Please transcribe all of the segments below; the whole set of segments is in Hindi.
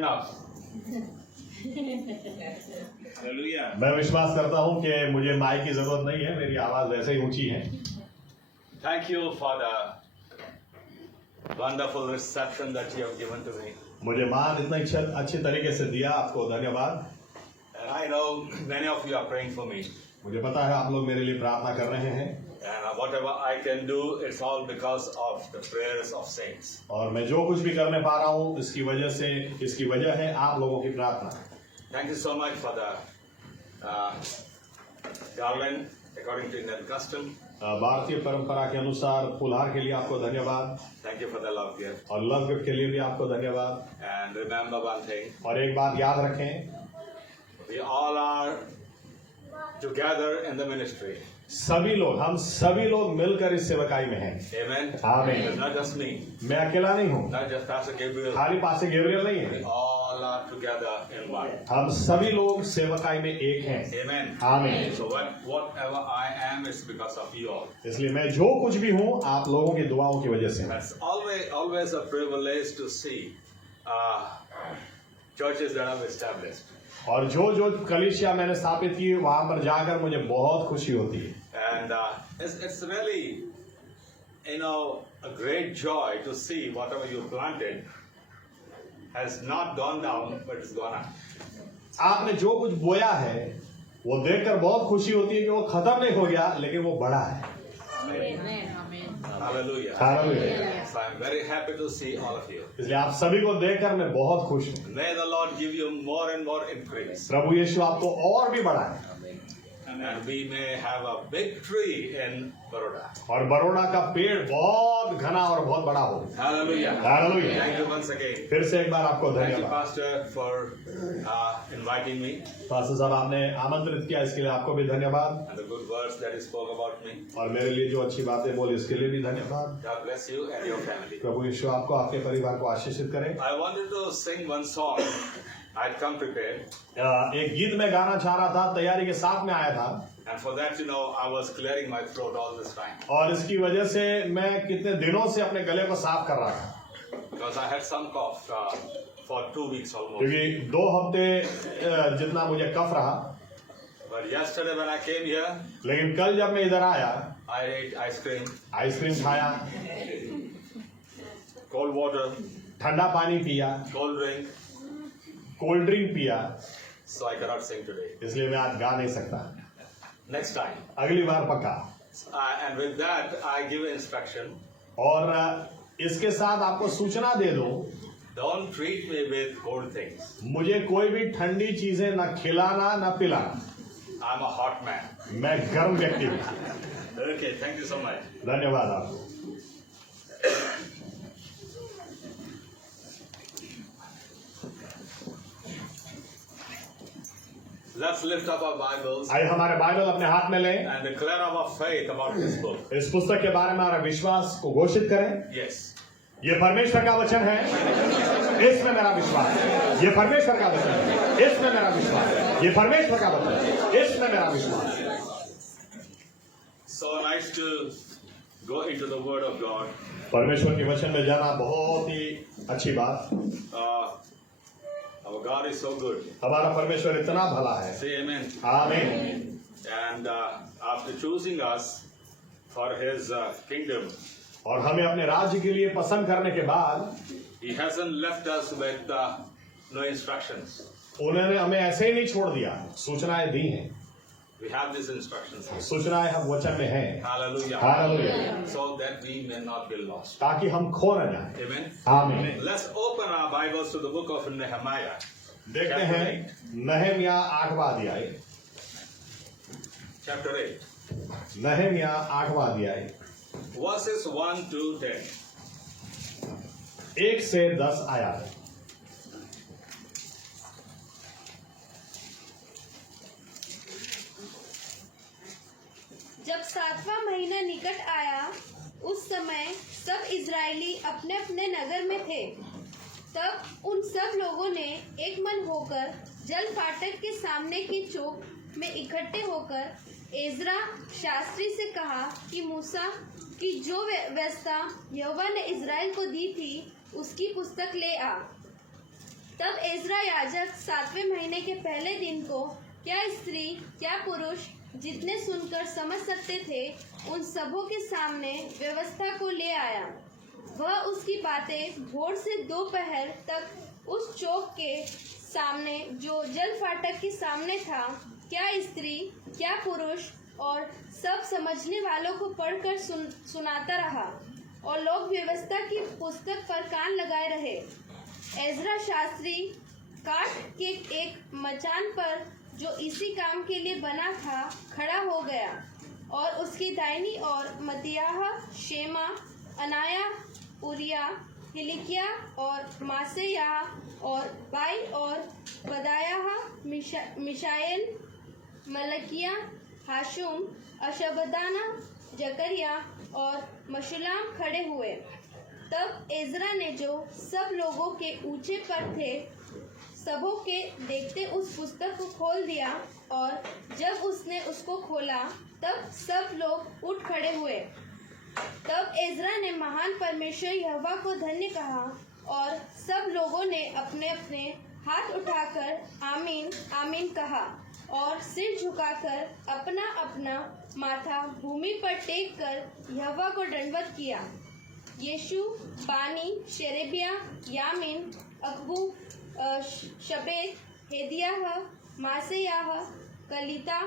enough. Hallelujah. मैं विश्वास करता हूँ कि मुझे माइक की जरूरत नहीं है, मेरी आवाज वैसे ही ऊंची है। Thank you for the wonderful reception that you have given to me. मुझे मान इतना अच्छी तरीके से दिया, आपको धन्यवाद। And I know many of you are praying for me. मुझे पता है आप लोग मेरे लिए प्रार्थना कर रहे हैं, And whatever I can do, it's all because of the prayers of saints. और मैं जो कुछ भी करने पा रहा हूँ इसकी वजह है आप लोगों की प्रार्थना। Thank you so much for the garland according to Indian custom. भारतीय परंपरा के अनुसार फुलहार के लिए आपको धन्यवाद, Thank you for the love gift. और लव गिफ्ट के लिए भी आपको धन्यवाद। And remember one thing, और एक बात याद रखें, we all are together in the ministry. हम सभी लोग मिलकर इस सेवकाई में हैं। Amen. Amen. It's not just me, मैं अकेला नहीं हूँ, not just Pastor Gabriel. खाली पास गैब्रियल नहीं We है, all are together in one. हम सभी लोग सेवकाई में एक हैं। Amen. आमीन। So whatever I am is because of you all. इसलिए मैं जो कुछ भी हूँ आप लोगों की दुआओं की वजह से। That's always a privilege to see churches that have established. और जो कलीसिया मैंने स्थापित की वहां पर जाकर मुझे बहुत खुशी होती है। And it's really, a great joy to see whatever you planted has not gone down, but it's gone up. आपने जो कुछ बोया है वो देखकर बहुत खुशी होती है कि वो खत्म नहीं हो गया, लेकिन वो बढ़ा है। Hallelujah. Hallelujah. So I'm very happy to see all of you. इसलिए आप सभी को देखकर मैं बहुत खुश हूँ। May the Lord give you more and more increase. प्रभु यीशु आपको और भी बढ़ाए, And we may have a big tree in Baroda. और बरोड़ा का पेड़ बहुत घना और बहुत बड़ा हो। Hallelujah. Hallelujah. Thank you once again. फिर से एक बार आपको Thank you, धन्यवाद। Pastor, for inviting me pastor साहब आपने आमंत्रित किया, इसके लिए आपको भी धन्यवाद, and the good words that you spoke about me. और मेरे लिए जो अच्छी बातें बोली इसके लिए भी धन्यवाद। God bless you and your family. प्रभु यीशु आपको आपके परिवार को आशीषित करे। I wanted to sing one song. I'd come prepared. एक गीत में गाना चाह रहा था, तैयारी के साथ में आया था, And for that, I was clearing my throat all this time. और इसकी वजह से मैं कितने दिनों से अपने गले को साफ कर रहा था, Because I had some cough for 2 weeks almost. क्योंकि 2 हफ्ते जितना मुझे कफ रहा। But yesterday when I came here, लेकिन कल जब मैं इधर आया, I ate ice cream, ice cream खाया, cold water, ठंडा पानी पिया, cold drink, कोल्ड ड्रिंक पिया, so I cannot sing today. इसलिए मैं आज गा नहीं सकता। Next time. अगली बार पक्का। And with that, I give instruction. और इसके साथ आपको सूचना दे दूं, Don't treat me with cold things. मुझे कोई भी ठंडी चीजें न खिलाना न पिलाना। I'm a hot man. मैं गर्म व्यक्ति हूँ। Okay, thank you so much. धन्यवाद आपको। Let's lift up our Bibles आइए हमारे बाइबल अपने हाथ में लें, and declare our faith about this book. इस पुस्तक के बारे में हमारा विश्वास को घोषित करें। Yes. ये परमेश्वर का वचन है, इसमें मेरा विश्वास है। ये परमेश्वर का वचन है, इसमें मेरा विश्वास है। ये परमेश्वर का वचन है, इसमें मेरा विश्वास है। So nice to go into the Word of God. परमेश्वर के वचन में जाना बहुत ही अच्छी बात। Our God is so good. हमारा परमेश्वर इतना भला है। Say amen. आमीन। And after choosing us for His kingdom, और हमें अपने राज्य के लिए पसंद करने के बाद He hasn't left us with no instructions. उन्होंने हमें ऐसे ही नहीं छोड़ दिया, सूचनाएं दी हैं। We have these instructions. सूचनाएं हम वचन में हैं। Hallelujah. Hallelujah. So that we may not be lost. ताकि हम खो न जाएं। Amen. आमीन। Let's open our Bibles to the book of Nehemiah. देखते हैं नहम्या 8वां अध्याय। Chapter 8. नहम्या 8वां अध्याय Verses 1 to 10. 1 से 10 आयत। जब 7वां महीना निकट आया, उस समय सब इजरायली अपने अपने नगर में थे। तब उन सब लोगों ने एक मन होकर जल फाटक के सामने की चौक में इकट्ठे होकर एजरा शास्त्री से कहा कि मूसा की जो व्यवस्था यहोवा ने इजराइल को दी थी उसकी पुस्तक ले आ। तब एजरा याजक 7वें महीने के पहले दिन को क्या स्त्री क्या पुरुष जितने सुनकर समझ सकते थे उन सबों के सामने व्यवस्था को ले आया। वह उसकी बातें भोर से दोपहर तक उस चौक के सामने जो जल फाटक के सामने था, क्या स्त्री क्या पुरुष और सब समझने वालों को पढ़कर सुनाता रहा और लोग व्यवस्था की पुस्तक पर कान लगाए रहे। एजरा शास्त्री काठ के एक मचान पर जो इसी काम के लिए बना था खड़ा हो गया और उसकी दाहिनी ओर मत्तियाह, शेमा, अनाया, उरिया, हिलिकिया और मासेयाह और बाई और बदायाह, मिशाएल, मलकिया, हाशुम, अशबदाना, जकरिया और मशुलाम खड़े हुए। तब एजरा ने जो सब लोगों के ऊंचे पर थे सबों के देखते उस पुस्तक को खोल दिया और जब उसने उसको खोला तब सब लोग उठ खड़े हुए। तब एजरा ने महान परमेश्वर यहोवा को धन्य कहा और सब लोगों ने अपने अपने हाथ उठाकर आमीन आमीन कहा और सिर झुकाकर अपना अपना माथा भूमि पर टेक कर यहोवा को दंडवत किया। यीशु, बानी, शेरेबिया, यामीन, अकबू, शबेत, हेदियाह, मासेयाह, कलिता,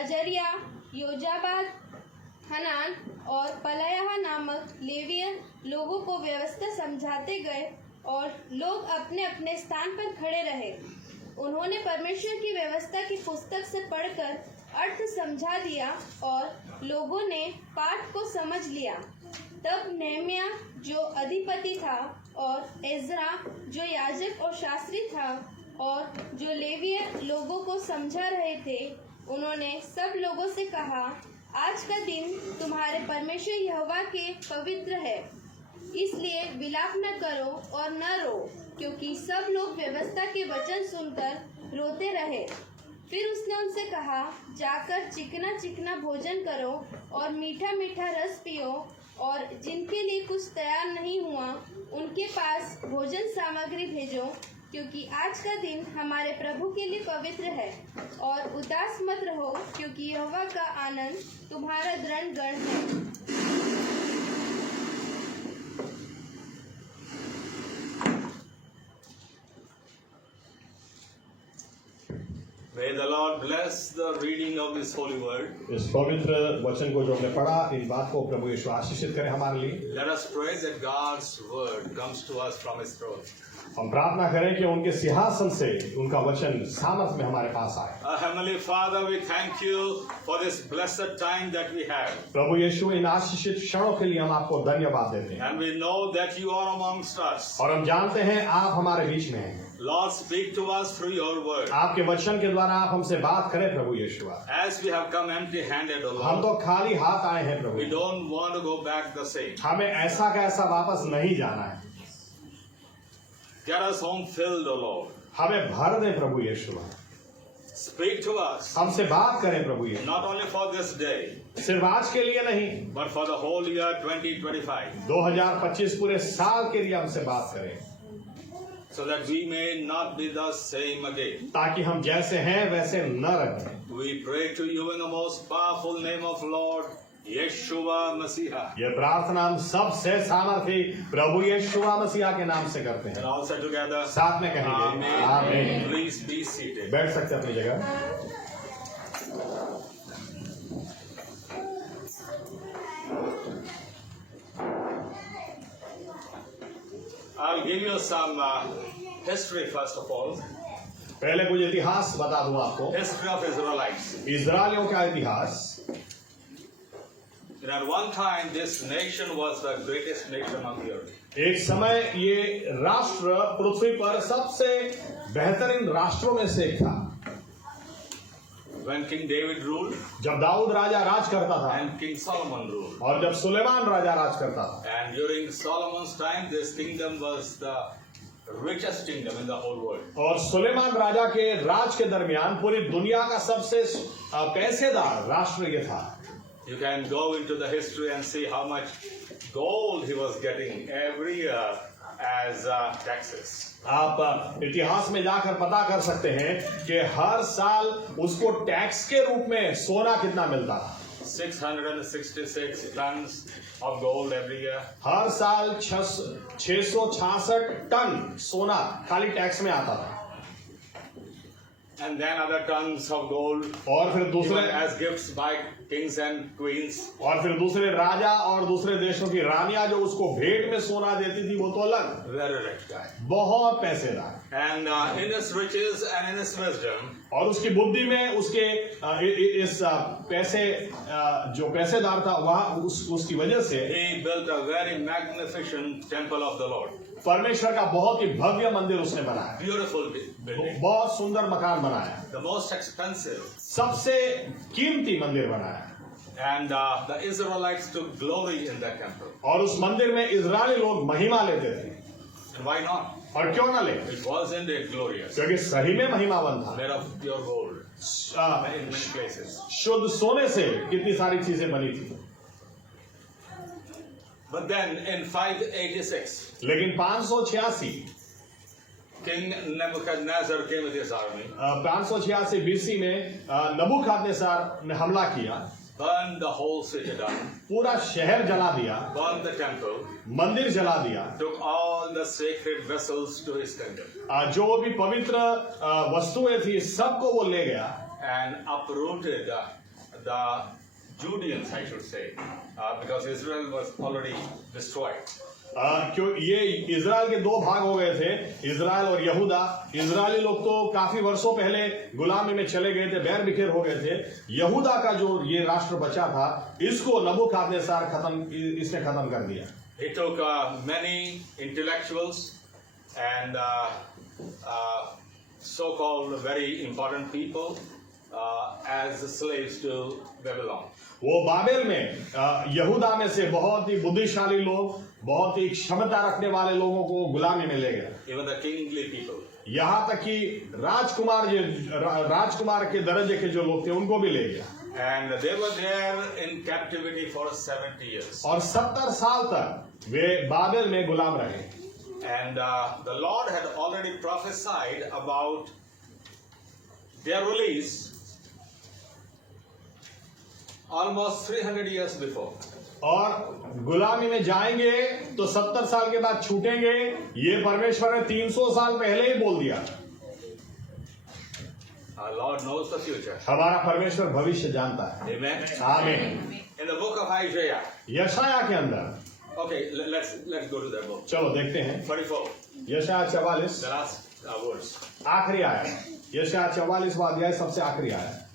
अजरिया, योजाबाद, हनान और पलायाह नामक लेवियन लोगों को व्यवस्था समझाते गए और लोग अपने अपने स्थान पर खड़े रहे। उन्होंने परमेश्वर की व्यवस्था की पुस्तक से पढ़कर अर्थ समझा दिया और लोगों ने पाठ को समझ लिया। तब नेहमिया जो अधिपति था और एजरा जो याजक और शास्त्री था और जो लेवीय लोगों को समझा रहे थे, उन्होंने सब लोगों से कहा, आज का दिन तुम्हारे परमेश्वर यहोवा के पवित्र है, इसलिए विलाप न करो और न रो, क्योंकि सब लोग व्यवस्था के वचन सुनकर रोते रहे। फिर उसने उनसे कहा, जाकर चिकना चिकना भोजन करो और मीठा मीठा रस पियो, और जिनके लिए कुछ तैयार नहीं हुआ उनके पास भोजन सामग्री भेजो, क्योंकि आज का दिन हमारे प्रभु के लिए पवित्र है। और उदास मत रहो, क्योंकि यहोवा का आनंद तुम्हारा दृढ़ गढ़ है। May the Lord bless the reading of this holy word. इस पवित्र वचन को जो हमने पढ़ा, इन बात को प्रभु यीशु आशीषित करे हमारे लिए। Let us pray that God's word comes to us from His throne. हम प्रार्थना करें कि उनके सिंहासन से उनका वचन सामर्थ में हमारे पास आए। Our Heavenly Father, we thank you for this blessed time that we have. प्रभु यीशु, इन आशीषित क्षणों के लिए हम आपको धन्यवाद देते हैं। And we know that you are amongst us. और हम जानते हैं आप हमारे बीच में हैं। Lord, speak to us through your word. आपके वचन के द्वारा आप हमसे बात करें प्रभु यीशु। As we have come empty-handed, O हम Lord, तो खाली हाथ आए हैं प्रभु। we don't want to go back the same. हमें ऐसा का ऐसा वापस नहीं जाना है। Get us home filled, O Lord. हमें भर दे प्रभु यीशु। Speak to us, हमसे बात करें प्रभु यीशु। not only for this day, सिर्फ आज के लिए नहीं, but for the whole year 2025, 2025 पूरे साल के लिए हमसे बात करें, so that we may not be the same again. ताकि हम जैसे हैं वैसे न रहें। We pray to you in the most powerful name of Lord Yeshua Messiah. ये प्रार्थना हम सबसे सामर्थी प्रभु यीशुआ मसीहा के नाम से करते And हैं। all said together, साथ में कहेंगे Amen. आमीन। Please be seated. बैठ सकते हैं अपनी जगह। I'll give you some history first of all. पहले कुछ इतिहास बता दूं आपको। History of Israelites. इजरायलियों का इतिहास। At one time, this nation was the greatest nation on the earth. एक समय ये राष्ट्र पृथ्वी पर सबसे बेहतरीन राष्ट्रों में से एक था। When King David ruled जब दाऊद राजा राज करता था and King Solomon ruled. और जब सुलेमान राजा राज करता था, And during Solomon's time, this kingdom was the richest kingdom in the whole world. और सुलेमान राजा के राज के दरमियान पूरी दुनिया का सबसे पैसेदार राष्ट्र ये था। You can go into the history and see how much gold he was getting every year as taxes. आप इतिहास में जाकर पता कर सकते हैं कि हर साल उसको टैक्स के रूप में सोना कितना मिलता था। 666 tons of gold every year. हर साल 666 टन सोना खाली टैक्स में आता था। And then other tons of gold और फिर दूसरे given as gifts by kings and queens. और फिर दूसरे राजा और दूसरे देशों की रानियां जो उसको भेंट में सोना देती थी, वो तो अलग। Very rich guy. बहुत पैसेदार। And in his riches and in his wisdom, और उसकी बुद्धि में उसके इस पैसे जो पैसेदार था वहां उसकी वजह से he built a very magnificent temple of the Lord. परमेश्वर का बहुत ही भव्य मंदिर उसने बनाया। Beautiful building. बहुत सुंदर मकान बनाया, The most expensive. सबसे कीमती मंदिर बनाया। And the Israelites took glory in that temple. और उस मंदिर में इजरायली लोग महिमा लेते थे। And why not? और क्यों ना ले? It was indeed glorious. क्योंकि सही में महिमावन था। Made of pure gold in many places. शुद्ध सोने से कितनी सारी चीजें बनी थी। But then in 586, लेकिन 586 King Nebuchadnezzar came with his army, 586 BC में नबूखदनेस्सर ने हमला किया, burned the whole city down, पूरा शहर जला दिया, burned the temple, मंदिर जला दिया, took all the sacred vessels to his kingdom, जो भी पवित्र वस्तुएं थी सबको वो ले गया, and uprooted the Judeans, I should say, because Israel was already destroyed. क्यों ये इजराइल के दो भाग हो गए थे, इजराइल और यहूदा। इजरायली लोग तो काफी वर्षों पहले गुलामी में चले गए थे, बैर बिखेर हो गए थे। यहूदा का जो ये राष्ट्र बचा था, इसको नबूखदनेस्सर इसने खत्म कर दिया। He took many intellectuals and so-called very important people as slaves to Babylon. वो बाबेल में यहूदा में से बहुत ही बुद्धिशाली लोग, बहुत ही क्षमता रखने वाले लोगों को गुलामी में ले गया। Even the kingly people. यहाँ तक कि राजकुमार के दर्जे के जो लोग थे उनको भी ले गया। And they were there in captivity for 70 years. और 70 साल तक वे बाबेल में गुलाम रहे। And the Lord had already prophesied about their release almost 300 years before. और गुलामी में जाएंगे तो 70 साल के बाद छूटेंगे, ये परमेश्वर ने 300 साल पहले ही बोल दिया। Our Lord knows the future. हमारा परमेश्वर भविष्य जानता है। Amen. आमीन। In the book of Isaiah. यशाया के अंदर, Okay, let's go to that book. चलो देखते हैं। 44. यशाया 44 The last words. आखिरी आया। यशाया 44वां अध्याय सबसे आखिरी आया।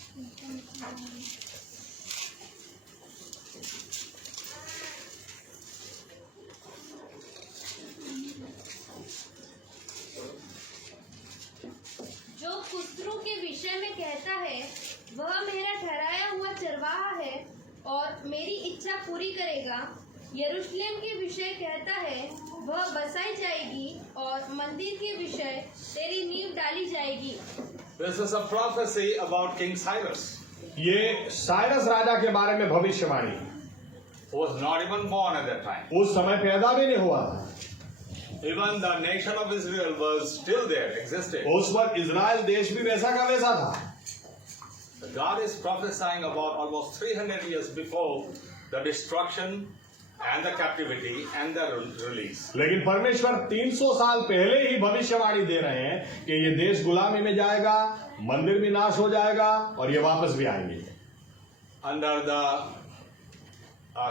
जो पुत्रों के विषय में कहता है, वह मेरा ठहराया हुआ चरवाहा है और मेरी इच्छा पूरी करेगा। यरूशलेम के विषय कहता है, वह बसाई जाएगी और मंदिर के विषय तेरी नींव डाली जाएगी। This is a prophecy about King Cyrus, ये साइरस राजा के बारे में भविष्यवाणी, who was not even born at that time. उस समय पैदा भी नहीं हुआ था। Even the nation of Israel was still there, existing. उस वक्त इजराइल देश भी वैसा का वैसा था। God is prophesying about almost 300 years before the destruction and the captivity and the release. लेकिन परमेश्वर 300 साल पहले ही भविष्यवाणी दे रहे हैं कि ये देश गुलामी में जाएगा, मंदिर भी नाश हो जाएगा और ये वापस भी आएंगे। Under the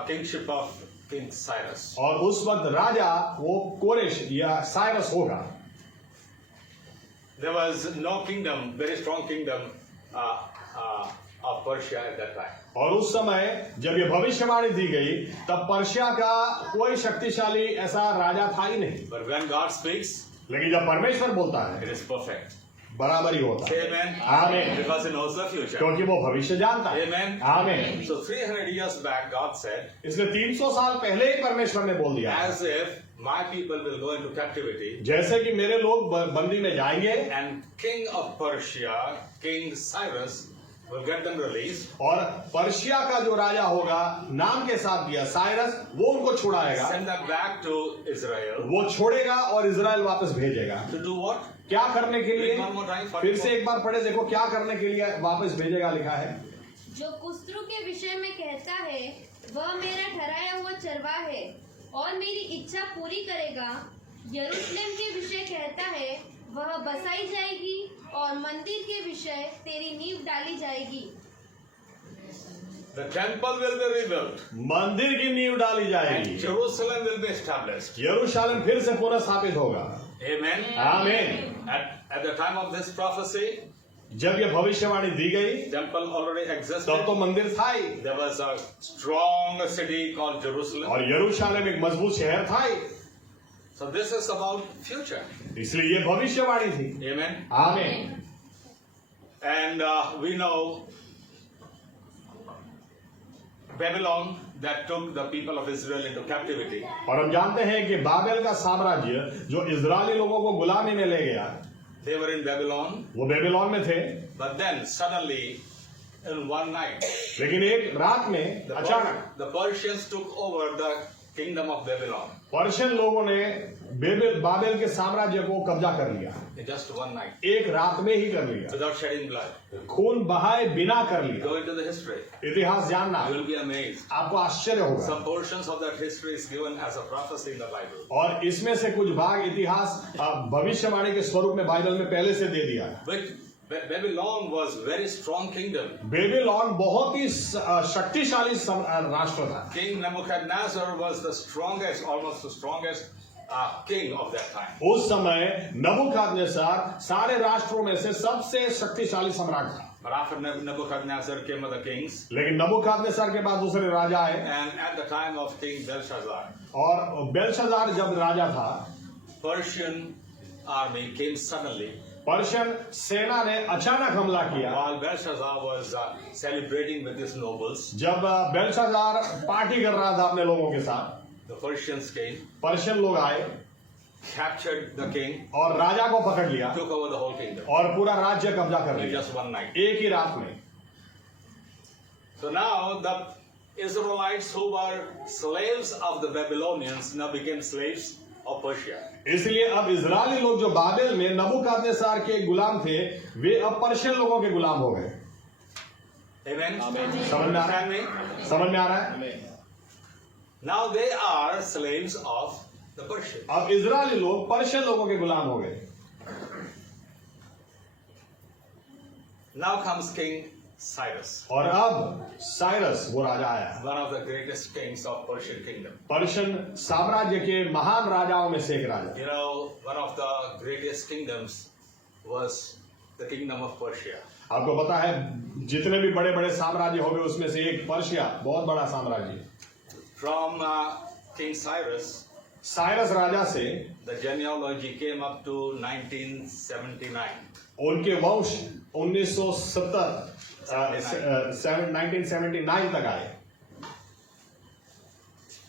kingship of King Cyrus. और उस वक्त राजा वो कोरेश या साइरस होगा। There was no kingdom, very strong kingdom of Persia at that time. और उस समय जब ये भविष्यवाणी दी गई तब पर्शिया का कोई शक्तिशाली ऐसा राजा था ही नहीं। But when God speaks, लेकिन जब परमेश्वर बोलता है it is perfect. बराबर ही होता Say है। amen. आमीन। Because he knows the future. क्योंकि वो भविष्य जानता है। Amen. आमीन। So 300 years back, God said, इसलिए 300 साल पहले ही परमेश्वर ने बोल दिया, as if my people will go into captivity, जैसे कि मेरे लोग बंदी में जाएंगे and king of Persia, King Cyrus, will get them released, और पर्शिया का जो राजा होगा, नाम के साथ दिया साइरस, वो उनको छुड़ाएगा, send them back to Israel. वो छोड़ेगा और इजराइल वापस भेजेगा। To do what? क्या करने के लिए? Read one more time, फिर से एक बार पढ़े देखो, क्या करने के लिए वापस भेजेगा लिखा है। जो कुस्रू के विषय में कहता है वह मेरा ठहराया हुआ चरवाह है और मेरी इच्छा पूरी करेगा। यरूशलेम के विषय कहता है वह बसाई जाएगी और मंदिर के विषय तेरी नींव डाली जाएगी। The temple will be rebuilt. मंदिर की नींव डाली And जाएगी, Jerusalem will be established. यरूशलेम फिर से पुनः स्थापित होगा। Amen. आमीन। At the time of this prophecy, जब ये भविष्यवाणी दी गई, temple already तब existed. तो मंदिर था ही, There was a strong city called Jerusalem. और यरूशलेम एक मजबूत शहर था ही, So this is about future. इसलिए ये भविष्यवाणी थी। Amen. आमीन। And we know Babylon that took the people of Israel into captivity. और हम जानते हैं कि बाबेल का साम्राज्य जो इजरायली लोगों को गुलामी में ले गया, They were in Babylon, वो बेबीलोन में थे, but then suddenly in one night, लेकिन एक रात में अचानक the Persians took over the kingdom of Babylon Persian लोगों ने बाबेल के साम्राज्य को कब्जा कर लिया, in just one night एक रात में ही कर लिया, without shedding blood. खून बहाए बिना कर लिया। Go into the history. इतिहास जानना, You will be amazed. आपको आश्चर्य होगा। Some portions of that history is given as a prophecy in the Bible. और इसमें से कुछ भाग इतिहास भविष्यवाणी के स्वरूप में बाइबल में पहले से दे दिया है। But Babylon was very strong kingdom. Babylon बहुत ही शक्तिशाली राष्ट्र था। King Nebuchadnezzar was the strongest, almost the strongest king of that time. उस समय नबूकदनेस्सर सारे राष्ट्रों में से सबसे शक्तिशाली सम्राट था। But after Nebuchadnezzar came other kings, लेकिन नबूकदनेस्सर के बाद दूसरे राजा आए, and at the time of King Belshazzar, और बेलशजार जब राजा था, Persian army came suddenly Persian सेना ने अचानक हमला किया। while Belshazzar was celebrating with his nobles. जब बेलशजार पार्टी कर रहा था अपने लोगों के साथ, The Persians came, पर्शियन लोग आए captured the king, और राजा को पकड़ लिया took over the whole kingdom और पूरा राज्य कब्जा कर in लिया just one night. एक ही रात में। So now the Israelites who were slaves of the Babylonians now became slaves of Persia. इसलिए अब इजरायली लोग जो बाबेल में नबूकदनेस्सर के गुलाम थे, वे अब पर्शियन लोगों के गुलाम हो गए। Amen. समझ में आ रहा Understand me? है? समझ में आ रहा है? Now they are slaves of the Persians. अब इजरायली लोग पर्शियन लोगों के गुलाम हो गए। Now comes King Cyrus, और अब साइरस वो राजा आया, one of the greatest kings of Persian kingdom. Persian साम्राज्य के महान राजाओं में से एक राजा। You know, one of the greatest kingdoms was the kingdom of Persia. आपको पता है जितने भी बड़े बड़े साम्राज्य हो गए उसमें से एक पर्शिया बहुत बड़ा साम्राज्य। From King Cyrus, साइरस राजा से the genealogy came up to 1979. उनके वंश 1979 तक आए,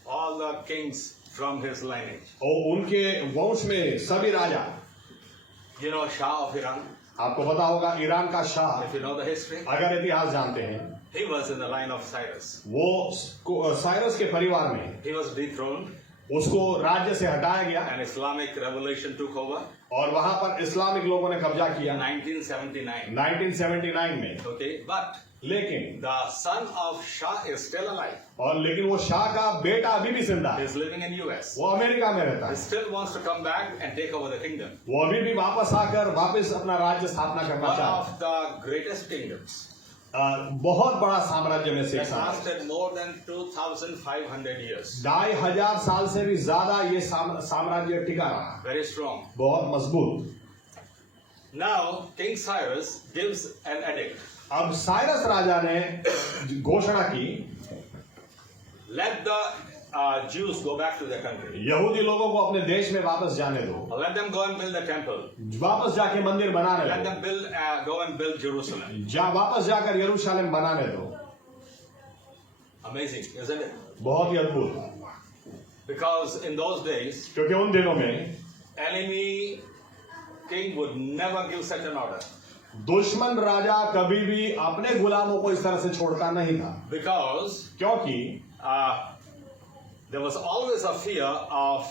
All the kings from his lineage. और उनके वंश में सभी राजा। You know Shah of Iran, आपको पता होगा ईरान का Shah, if you know the history, अगर इतिहास जानते हैं, he was in the line of Cyrus. वो साइरस के परिवार में, He was dethroned उसको राज्य से हटाया गया and Islamic revolution took over और वहां पर इस्लामिक लोगों ने कब्जा किया in 1979. 1979 में। Okay, but लेकिन the son of Shah is still alive. लेकिन वो शाह का बेटा अभी भी जिंदा He है, is living in US. वो अमेरिका में रहता He है, still wants to come back and take over the kingdom. वो अभी भी वापस आकर वापस अपना राज्य स्थापना करना One चाहता of the greatest kingdoms है। बहुत बड़ा साम्राज्य में से एक that साम्राज्य, lasted more than 2,500 years. 2500 साल से भी ज्यादा ये साम्राज्य टिका रहा, Very strong. बहुत मजबूत। Now, King Cyrus gives an edict. अब साइरस राजा ने घोषणा की, Let the Jews go back to their country. यहूदी लोगों को अपने देश में वापस जाने दो, Let them go and build the temple. वापस जाके मंदिर बनाने Let दो, them go and build Jerusalem. वापस जाकर यरूशलेम बनाने दो। Amazing, isn't it? बहुत ही अद्भुत, Because in those days, क्योंकि उन दिनों में enemy king would never give such an order. दुश्मन राजा कभी भी अपने गुलामों को इस तरह से छोड़ता नहीं था, because क्योंकि there was always a fear of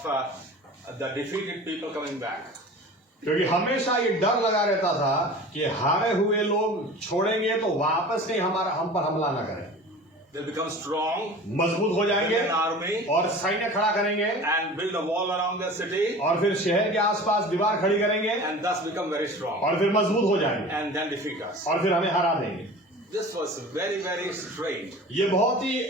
the defeated people coming back. क्योंकि हमेशा ये डर लगा रहता था कि हारे हुए लोग छोड़ेंगे तो वापस नहीं हम पर हमला ना करें। They become strong, मजबूत हो जाएंगे build an army, और सैन्य खड़ा करेंगे and build a wall around their city, और फिर शहर के आसपास दीवार खड़ी करेंगे and thus become very strong, और फिर मजबूत हो जाएंगे and then defeat us. और फिर हमें हरा देंगे। This was very, very strange ये बहुत ही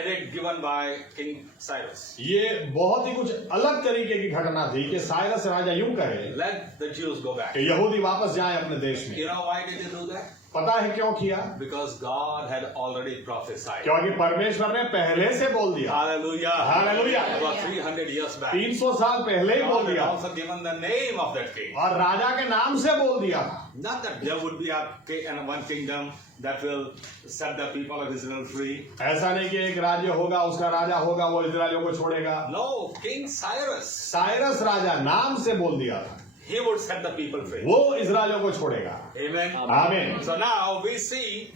edict given by King Cyrus. कुछ अलग तरीके की घटना थी कि साइरस राजा यूं कहे Let the Jews go back. कि यहूदी वापस जाएं अपने देश में। You know why did he do that? पता है क्यों किया? Because God had already prophesied. क्योंकि परमेश्वर ने पहले से बोल दिया। Hallelujah. Hallelujah. About 300 years back. 300 साल पहले ही बोल God had दिया also given the name of that king. और राजा के नाम से बोल दिया था। Not that there would be a king and one kingdom that will set the people of Israel free. ऐसा नहीं कि एक राज्य होगा, उसका राजा होगा, वो इजरायलियों को छोड़ेगा। No, King Cyrus. साइरस राजा नाम से बोल दिया था, He would set the people free. वो इजरायलियों को छोड़ेगा। Amen. आमीन। So now we see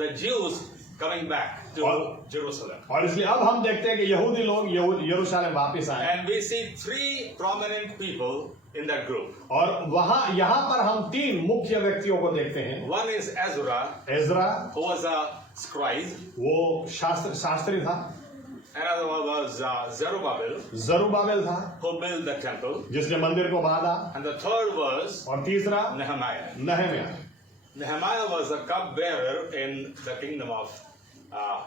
the Jews coming back to Jerusalem. और इसलिए अब हम देखते हैं कि यहूदी लोग यरूशलेम वापस आए And we see three prominent people in that group. और यहाँ पर हम 3 मुख्य व्यक्तियों को देखते हैं। One is Ezra, Ezra, who was a scribe. वो शास्त्री था। Another one was Zerubbabel, Zerubbabel था, who built the temple. जिसने मंदिर को बांधा। And the third was और तीसरा Nehemiah. नहम्याह। Nehemiah was a cupbearer in the kingdom of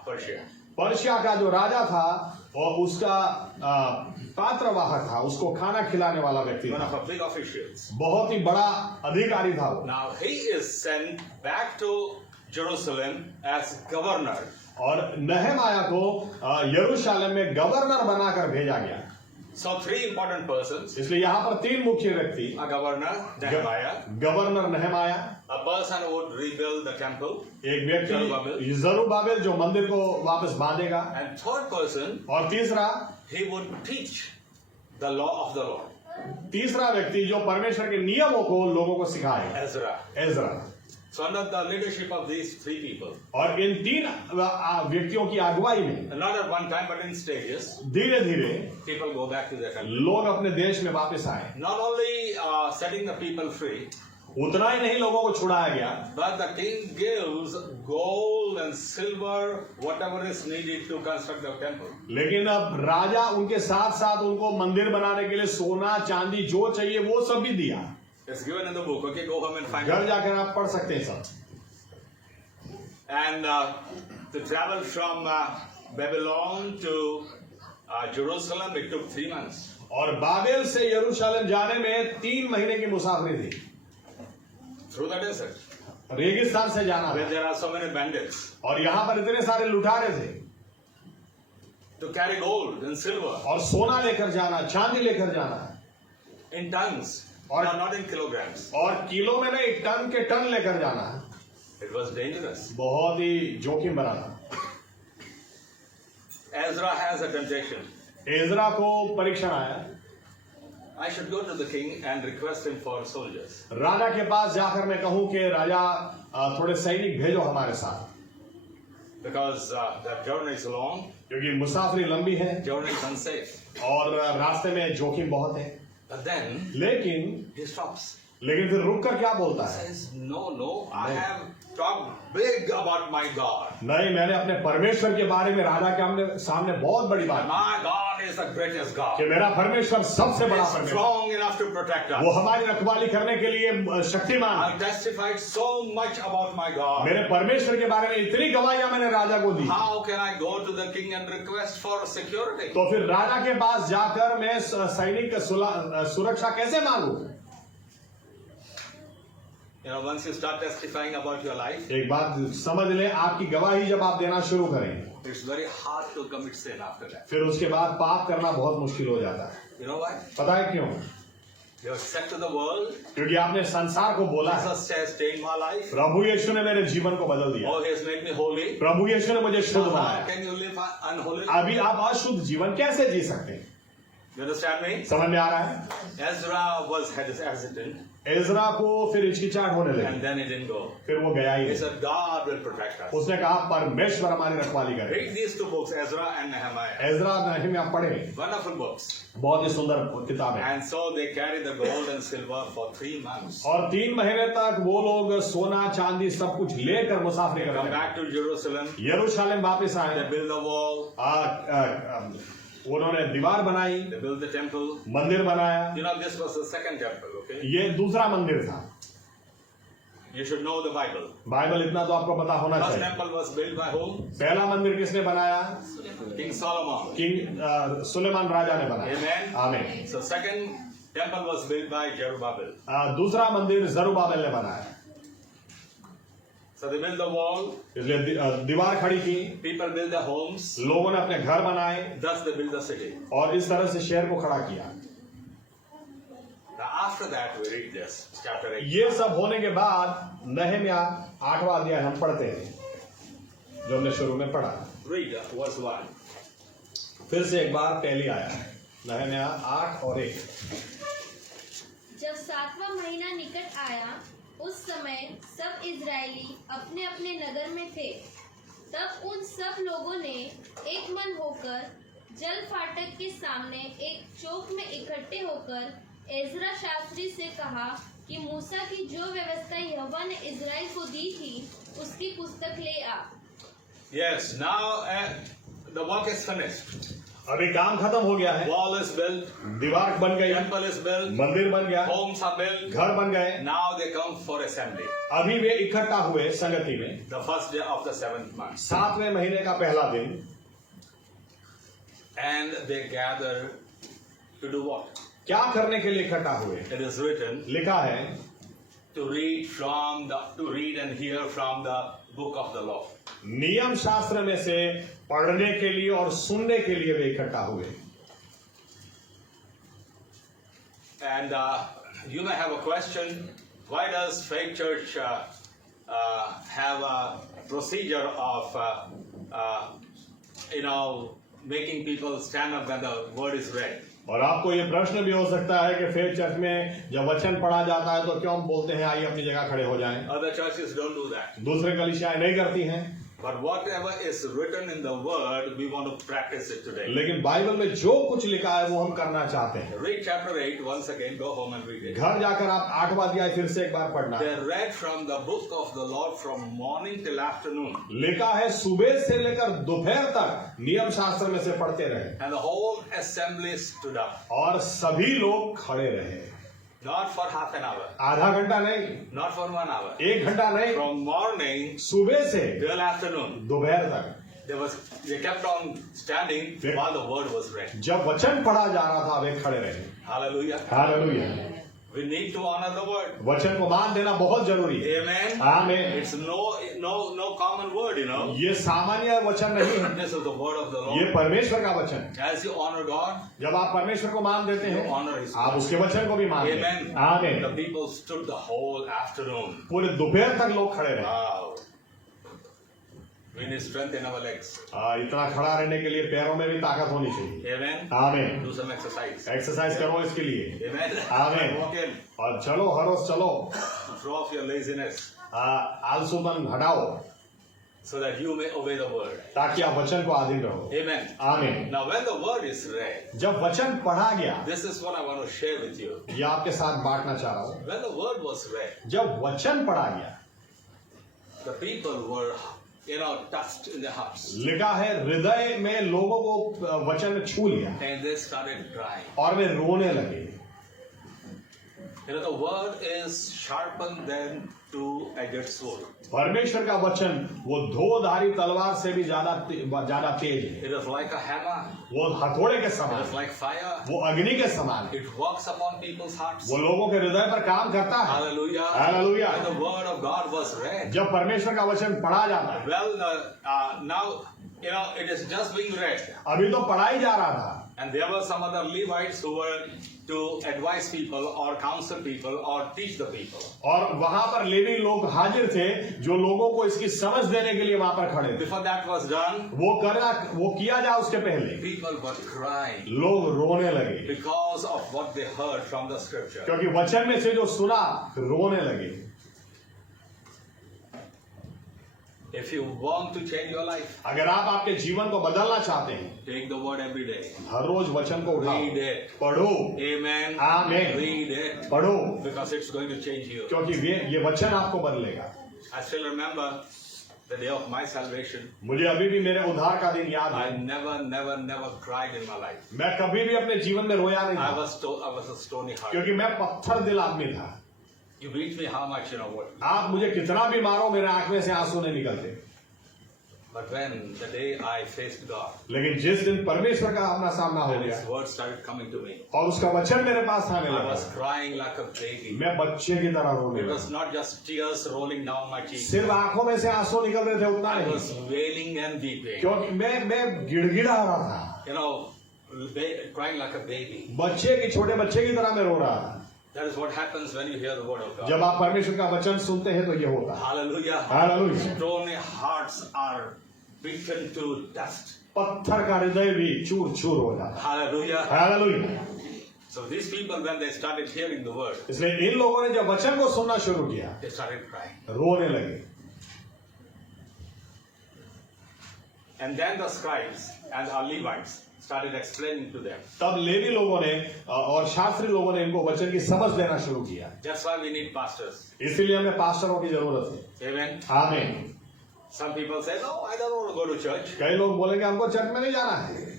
Persia. Persia का जो राजा था और उसका पात्रवाहक था, उसको खाना खिलाने वाला व्यक्ति One था, of the big officials. बहुत ही बड़ा अधिकारी था वो। Now he is sent back to Jerusalem as governor. और नहमाया को यरूशलेम में गवर्नर बनाकर भेजा गया। So three important persons: इसलिए यहाँ पर 3 मुख्य व्यक्ति, a governor, Nehemiah, governor नहमाया, a person who would rebuild the temple, एक व्यक्ति जरूबाबेल जो मंदिर को वापस बांधेगा, and third person, और तीसरा he would teach the law of the Lord, तीसरा व्यक्ति जो परमेश्वर के नियमों को लोगों को सिखाएगा, Ezra. Ezra. So under the leadership of these three people, और इन 3 व्यक्तियों की अगुवाई में not at one time but in stages, धीरे धीरे people go back to their country. लोग अपने देश में वापस आए। Not only setting the people free, उतना ही नहीं लोगों को छुड़ाया गया, but the king gives gold and silver, whatever is needed to construct the temple. लेकिन अब राजा उनके साथ साथ उनको मंदिर बनाने के लिए सोना चांदी जो चाहिए वो सब भी दिया। It's given in the book. Okay, go home and find घर it. जाकर आप पढ़ सकते हैं सब। And to travel from Babylon to Jerusalem, it took 3 months. और बाबेल से यरूशलेम जाने में 3 महीने की मुसाफरी थी। Through the desert, रेगिस्तान से जाना where था। there are so many bandits. और यहाँ पर इतने सारे लुटारे थे। To carry gold and silver और सोना लेकर जाना, चांदी लेकर जाना, in tons, Or- no, not in kilograms. और किलो में नहीं टन के टन लेकर जाना, It was dangerous. बहुत ही जोखिम भरा था। Ezra has a temptation. Ezra को परीक्षण आया, I should go to the king and request him for soldiers. राजा के पास जाकर मैं कहूं कि राजा थोड़े सैनिक भेजो हमारे साथ, Because the journey is long, क्योंकि मुसाफरी लंबी है journey is unsafe. और रास्ते में जोखिम बहुत है। But then लेकिन he stops. फिर रुक कर क्या बोलता है? Says, no, I have talked big about my God. नहीं, मैंने अपने परमेश्वर के बारे में राजा के सामने बहुत बड़ी बात की My God is the greatest God. कि मेरा परमेश्वर सबसे He बड़ा is परमेश्वर, strong enough to protect us. वो हमारी रखवाली करने के लिए शक्तिमान I है। testified so much about my God. मेरे परमेश्वर के बारे में इतनी गवाहियां मैंने राजा को दी, How can I go to the king and request for security? तो फिर राजा के पास जाकर मैं सैनिक सुरक्षा कैसे मांगू? Once you start testifying about your life, एक बात समझ ले, आपकी गवाही जब आप देना शुरू करें, it's very hard to commit sin after that. फिर उसके बाद पाप करना बहुत मुश्किल हो जाता है। You know why? पता है क्यों? You have said to the world, क्योंकि आपने संसार को बोला है, Jesus has changed my life. प्रभु यीशु ने मेरे जीवन को बदल दिया, Oh, he has made me holy. प्रभु यीशु ने मुझे शुद्ध How बनाया। can you live unholy? अभी आप अशुद्ध जीवन कैसे जी सकते हैं? You understand me? समझ में आ रहा है? Ezra was hesitant. इज़रा को फिर हिचकिचाहट होने लगी, and then he didn't go. फिर वो गया ही He नहीं। said, God will protect us. उसने कहा परमेश्वर हमारी रखवाली करे। Read these two books, Ezra and Nehemiah. इज़रा और नहमिया पढ़े, Wonderful books. बहुत ही सुंदर किताब है। And so they carried the gold and silver for 3 months. और 3 महीने तक वो लोग सोना चांदी सब कुछ लेकर मुसाफरी Come करने back to Jerusalem. यरूशलेम वापस They आए। build the wall. उन्होंने दीवार बनाई, They built the temple. मंदिर बनाया। You know, this was the second temple, okay? ये दूसरा मंदिर था। You should know the Bible. Bible इतना तो आपको पता होना First चाहिए। temple was built by whom? पहला मंदिर किसने बनाया? King Solomon. किंग सुलेमान राजा ने बनाया। Amen. आमीन। So second temple was built by Zerubbabel. दूसरा मंदिर जरुब्बाबेल ने बनाया। So they built the wall. इसलिए दीवार खड़ी की, People built their homes. लोगों ने अपने घर बनाए Thus they built the city. और इस तरह से शहर को खड़ा किया। Now after that we read this, chapter 8. ये सब होने के बाद नहमिया 8वां अध्याय हम पढ़ते हैं, जो हमने शुरू में पढ़ा। Read verse 1. फिर से एक बार पहली आया है, नहमिया 8 और 1। जब 7वां महीना निकट आया, उस समय सब इजरायली अपने अपने नगर में थे। तब उन सब लोगों ने एक मन होकर जल फाटक के सामने एक चौक में इकट्ठे होकर एजरा शास्त्री से कहा कि मूसा की जो व्यवस्था यहोवा ने इजराइल को दी थी, उसकी पुस्तक ले आ। Yes, now the work is finished. अभी काम खत्म हो गया है, Wall is built, दीवार बन गई, temple is built, मंदिर बन गया, homes are built. घर बन गए। Now they come for assembly. अभी वे इकट्ठा हुए संगति में, The first day of the 7th month. 7वें महीने का पहला दिन, And they gather to do what? क्या करने के लिए इकट्ठा हुए? It is written लिखा है to read and hear from the book of the law. नियम शास्त्र में से पढ़ने के लिए और सुनने के लिए वे इकट्ठा हुए। And you may have a question, why does Faith Church have a procedure of, making people stand up when the word is read? और आपको ये प्रश्न भी हो सकता है कि फेथ चर्च में जब वचन पढ़ा जाता है तो क्यों हम बोलते हैं आइए अपनी जगह खड़े हो जाएं? Other churches don't do that. दूसरे कलीसियाएं नहीं करती हैं। But whatever is written in the word, we want to practice it today. लेकिन बाइबल में जो कुछ लिखा है वो हम करना चाहते हैं। Read chapter 8 once again, go home and read it. घर जाकर आप 8वां अध्याय फिर से एक बार पढ़ना। They read from the book of the Lord from morning till afternoon. लिखा है सुबह से लेकर दोपहर तक नियम शास्त्र में से पढ़ते रहे And the whole assembly stood up. और सभी लोग खड़े रहे। Not for half an hour. आधा घंटा नहीं, Not for 1 hour. 1 घंटा नहीं, From morning सुबह से till afternoon. दोपहर तक They kept on standing while the word was read. जब वचन पढ़ा जा रहा था वे खड़े रहे। Hallelujah. Hallelujah. We need to honor the word. वचन को मान देना बहुत जरूरी है। Amen. आमीन। It's no common word, ये सामान्य वचन नहीं है, This is the word of the ये Lord. परमेश्वर का वचन है। As you honor God, जब आप परमेश्वर को मान देते you हैं honor His आप word. उसके वचन को भी मानते हैं। Amen. आमीन। The people stood the whole afternoon. पूरे दोपहर तक लोग खड़े रहे। Wow. We need strength in our legs. इतना खड़ा रहने के लिए पैरों में भी ताकत होनी चाहिए। Amen. आमीन। Do some exercise. एक्सरसाइज करो इसके लिए। Amen. Amen. Walk in. और चलो हर रोज चलो, Throw off your laziness आलसूपन हटाओ so that you may obey the word. ताकि आप वचन को अधीन रहो। Amen. आमीन। Now when the word is read, जब वचन पढ़ा गया, this is what I want to share with you. ये आपके साथ बांटना चाह रहा हूँ। When the word was read, जब वचन पढ़ा गया, the people were, touched in their hearts. लिखा है हृदय में लोगों को वचन छू लिया And they started crying. और वे रोने लगे। The word is sharpened than two-edged sword. परमेश्वर का वचन वो धोधारी तलवार से भी ज्यादा तेज है। It is like a hammer. वो हथौड़े के It समान is है, like fire. वो अग्नि के समान है, It works upon people's hearts. वो लोगों के हृदय पर काम करता है। Hallelujah. Hallelujah. When the word of God was read. जब परमेश्वर का वचन पढ़ा जाता है, Well, now, it is just being read. अभी तो पढ़ा ही जा रहा था And there were some other Levites who were to advise people or counsel people or teach the people. और वहां पर लेवी लोग हाजिर थे जो लोगों को इसकी समझ देने के लिए वहां पर खड़े थे। Before that was done, वो किया जाए उसके पहले people were crying लोग रोने लगे, because of what they heard from the scripture. क्योंकि वचन में से जो सुना रोने लगे। If you want to change your life, अगर आप आपके जीवन को बदलना चाहते हैं, take the word every day. हर रोज वचन को उठाओ, Read it. पढ़ो, Amen. Amen. Read it. पढ़ो, Because it's going to change you. क्योंकि ये वचन आपको बदलेगा। I still remember the day of my salvation. मुझे अभी भी मेरे उद्धार का दिन याद I है। never cried in my life. मैं कभी भी अपने जीवन में रोया नहीं I था, was a stony heart. क्योंकि मैं पत्थर दिल आदमी था। You beat me how much, you know what? आप मुझे कितना भी मारो, मेरे आंख में से आंसू नहीं निकलते। But when the day I faced God, लेकिन जिस दिन परमेश्वर का अपना सामना हो and गया His word started coming to me, और उसका वचन मेरे पास आने I लगा, was crying like a baby. मैं बच्चे की तरह रोने It लगा। was not just tears rolling down my cheeks. सिर्फ आंखों में से आंसू निकल रहे थे, उतना I नहीं, was wailing and weeping. क्योंकि मैं गिड़गिड़ा रहा था, You know, crying like a baby. छोटे बच्चे की तरह मैं रो रहा था। That is what happens when you hear the word of God. जब आप परमेश्वर का वचन सुनते हैं तो ये होता है। Hallelujah. Hallelujah. Stony hearts are beaten to dust. पत्थर का हृदय भी चूर चूर हो जाता है। Hallelujah. Hallelujah. So these people, when they started hearing the word, इसलिए इन लोगों ने जब वचन को सुनना शुरू किया, they started crying. रोने लगे। And then the scribes and our Levites started explaining to them. तब लेवी लोगों ने और शास्त्री लोगों ने इनको वचन की समझ देना शुरू किया। That's why we need pastors. इसीलिए हमें पास्टरों की जरूरत है। Amen. आमीन। Some people say, no, I don't want to go to church. कई लोग बोलेंगे हमको चर्च में नहीं जाना है,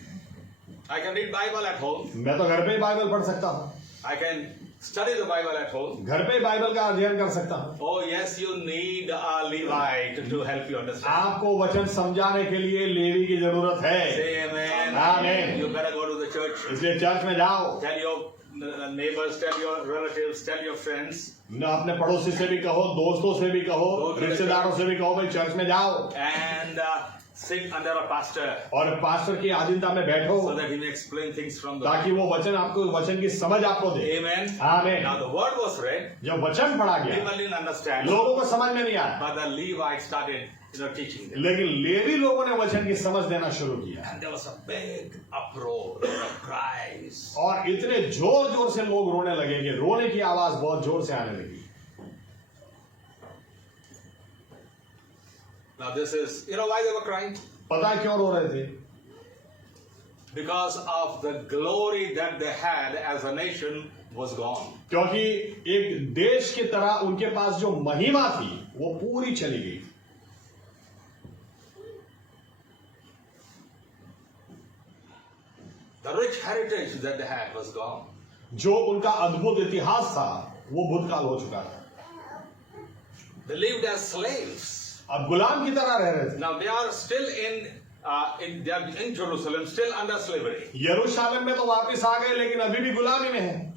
I can read Bible at home. मैं तो घर पे ही बाइबल पढ़ सकता हूँ, I can study the Bible at home. घर पे ही बाइबल का अध्ययन कर सकता हूँ। Oh yes, you need a Levite to help you understand. आपको वचन समझाने के लिए लेवी की जरूरत है। Say amen. Amen. You better go to the church. इसलिए चर्च में जाओ, Tell your neighbors, tell your relatives, tell your friends. न अपने पड़ोसी से भी कहो, दोस्तों से भी कहो, रिश्तेदारों से भी कहो, भाई चर्च में जाओ And sit under a pastor और पास्टर की अधीनता में बैठो, so that he may explain things from the ताकि वो वचन आपको वचन की समझ आपको दे। Amen. आमीन। Now the word was read. जब वचन पढ़ा गया, People didn't understand. लोगों को समझ में नहीं आया, But the Levites started, teaching them. लेकिन लेवी लोगों ने वचन की समझ देना शुरू किया And there was a big uproar, there were cries. और इतने जोर जोर से लोग रोने लगे कि रोने की आवाज बहुत जोर से आने लगी। Now this is, why they were crying? पता है क्यों रो रहे थे? Because of the glory that they had as a nation was gone. क्योंकि एक देश की तरह उनके पास जो महिमा थी वो पूरी चली गई। The rich heritage that they had was gone. जो उनका अद्भुत इतिहास था वो भूतकाल हो चुका था। They lived as slaves. अब गुलाम की तरह रह रहे थे। Now they are still they are in Jerusalem, still under slavery. यरूशलेम में तो वापस आ गए, लेकिन अभी भी गुलामी में है।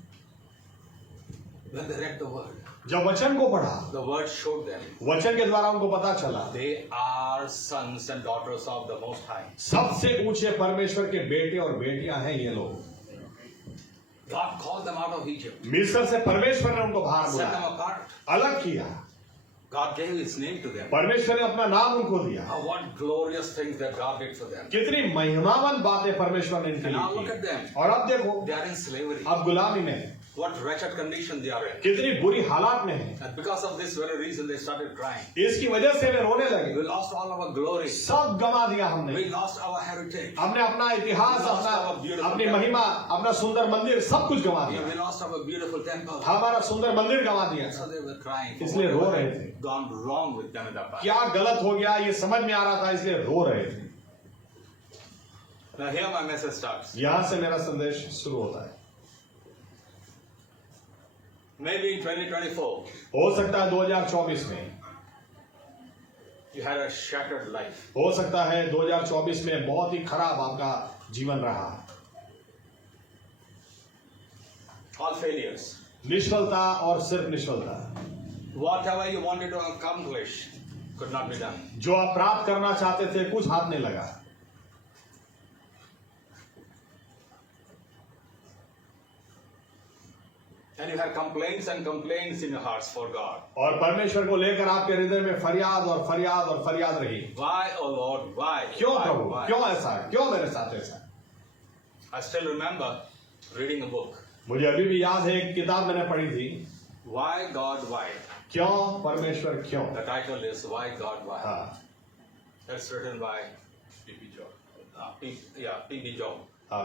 When they read the word, जब वचन को पढ़ा, the word showed them वचन के द्वारा उनको पता चला they are sons and daughters of the Most High. सबसे ऊंचे परमेश्वर के बेटे और बेटियां हैं ये लोग। God called them out of Egypt, मिस्र से परमेश्वर ने उनको बाहर set them बुलाया, apart. अलग किया। God gave His name to them. परमेश्वर ने अपना नाम उनको दिया। Now what glorious things that God did for them. कितनी महिमावंत बातें परमेश्वर ने इनके And now लिए look at की। them. और अब देखो, They are in slavery. अब गुलामी में है, What wretched condition they are in. कितनी बुरी हालात में है। And because of this very reason, they started crying. इसकी वजह से वे रोने लगे। We lost all our glory. सब गंवा दिया हमने। We lost our heritage. हमने अपना इतिहास, अपनी महिमा, अपना सुंदर मंदिर, सब कुछ गंवा दिया। We lost our beautiful temple. हमारा सुंदर मंदिर गंवा दिया। So they were crying. for इसलिए रो what रहे had थे। gone wrong with them in the past. क्या गलत हो गया ये समझ में आ रहा था, इसलिए रो रहे थे। Now here my message starts. यहां से मेरा संदेश शुरू होता है। Maybe in 2024, हो सकता है 2024 में, you had a shattered life. हो सकता है 2024 में बहुत ही खराब आपका जीवन रहा, All failures. निष्फलता और सिर्फ निष्फलता। Whatever you wanted to accomplish could not be done. जो आप प्राप्त करना चाहते थे कुछ हाथ नहीं लगा। And you have complaints and complaints in your hearts for God. और परमेश्वर को लेकर आपके हृदय में फरियाद और फरियाद और फरियाद रही। Why, oh Lord, why? क्यों Why? Prabhu, Why? क्यों ऐसा है, क्यों मेरे साथ ऐसा है? I still remember reading a book. मुझे अभी भी याद है, एक किताब मैंने पढ़ी थी, Why God, why? क्यों परमेश्वर क्यों। The title is Why God, why? हाँ, That's written by P.P. Job. P.B. Job.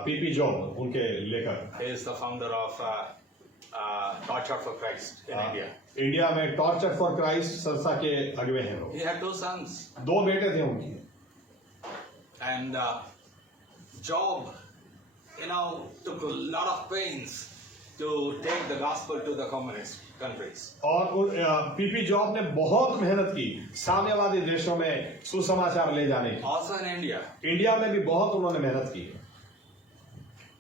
PP job उनके लेखक। He is the founder of Torch for Christ in India. India में टॉर्चर फॉर क्राइस्ट संस्था के अगुवे हैं वो। He had 2 sons. 2 बेटे थे उनके। And Job, took a lot of pains to take the gospel to the communist countries. और पीपी जॉब ने बहुत मेहनत की साम्यवादी देशों में सुसमाचार ले जाने की। Also in India, इंडिया में भी बहुत उन्होंने मेहनत की,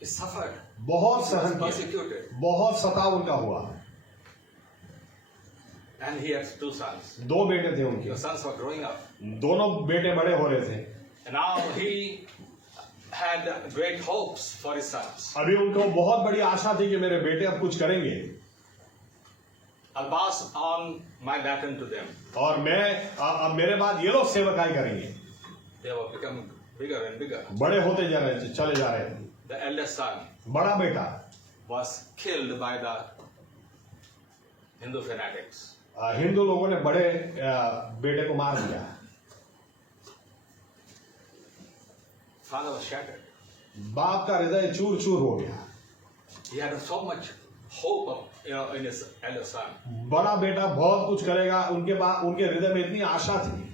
he suffered. बहुत He was सहन किया, persecuted. बहुत सताव उनका हुआ। And he had 2 sons. 2 बेटे थे उनके, The sons were growing up. दोनों बेटे बड़े हो रहे थे। And now he had great hopes for his sons. अभी उनको बहुत बड़ी आशा थी कि मेरे बेटे अब कुछ करेंगे I'll pass on my baton to them. और मैं अब मेरे बाद ये लोग सेवकाई करेंगे। They were becoming bigger and bigger. बड़े होते जा रहे थे, चले जा रहे थे। The eldest son बड़ा बेटा was killed by the Hindu fanatics. Hindu लोगों ने बड़े बेटे को मार दिया। Father was shattered. बाप का हृदय चूर चूर हो गया। He had so much hope of, in his eldest son. बड़ा बेटा बहुत कुछ करेगा, उनके हृदय में इतनी आशा थी।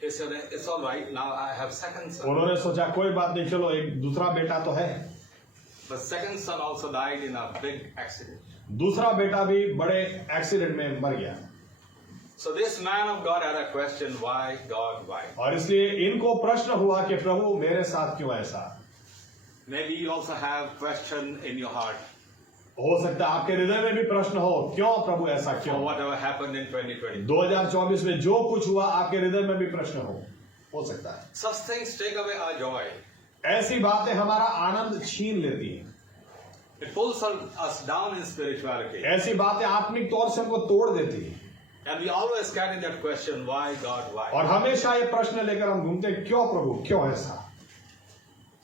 He said, "It's all right. Now I have second son." उन्होंने सोचा कोई बात नहीं, चलो एक दूसरा बेटा तो है। But second son also died in a big accident. दूसरा बेटा भी बड़े एक्सीडेंट में मर गया। So this man of God had a question: Why God? Why? और इसलिए इनको प्रश्न हुआ कि प्रभु मेरे साथ क्यों ऐसा। Maybe you also have question in your heart हो सकता है आपके हृदय में भी प्रश्न हो, क्यों प्रभु ऐसा for क्यों। whatever happened in 2020. 2024 में जो कुछ हुआ आपके हृदय में भी प्रश्न हो सकता है। Such things take away our joy. ऐसी बातें हमारा आनंद छीन लेती हैं। It pulls us down in spirituality. ऐसी बातें आत्मिक तौर से हमको तोड़ देती हैं। And we always carry that question: Why God? Why? और हमेशा ये प्रश्न लेकर हम घूमते हैं, क्यों प्रभु क्यों ऐसा।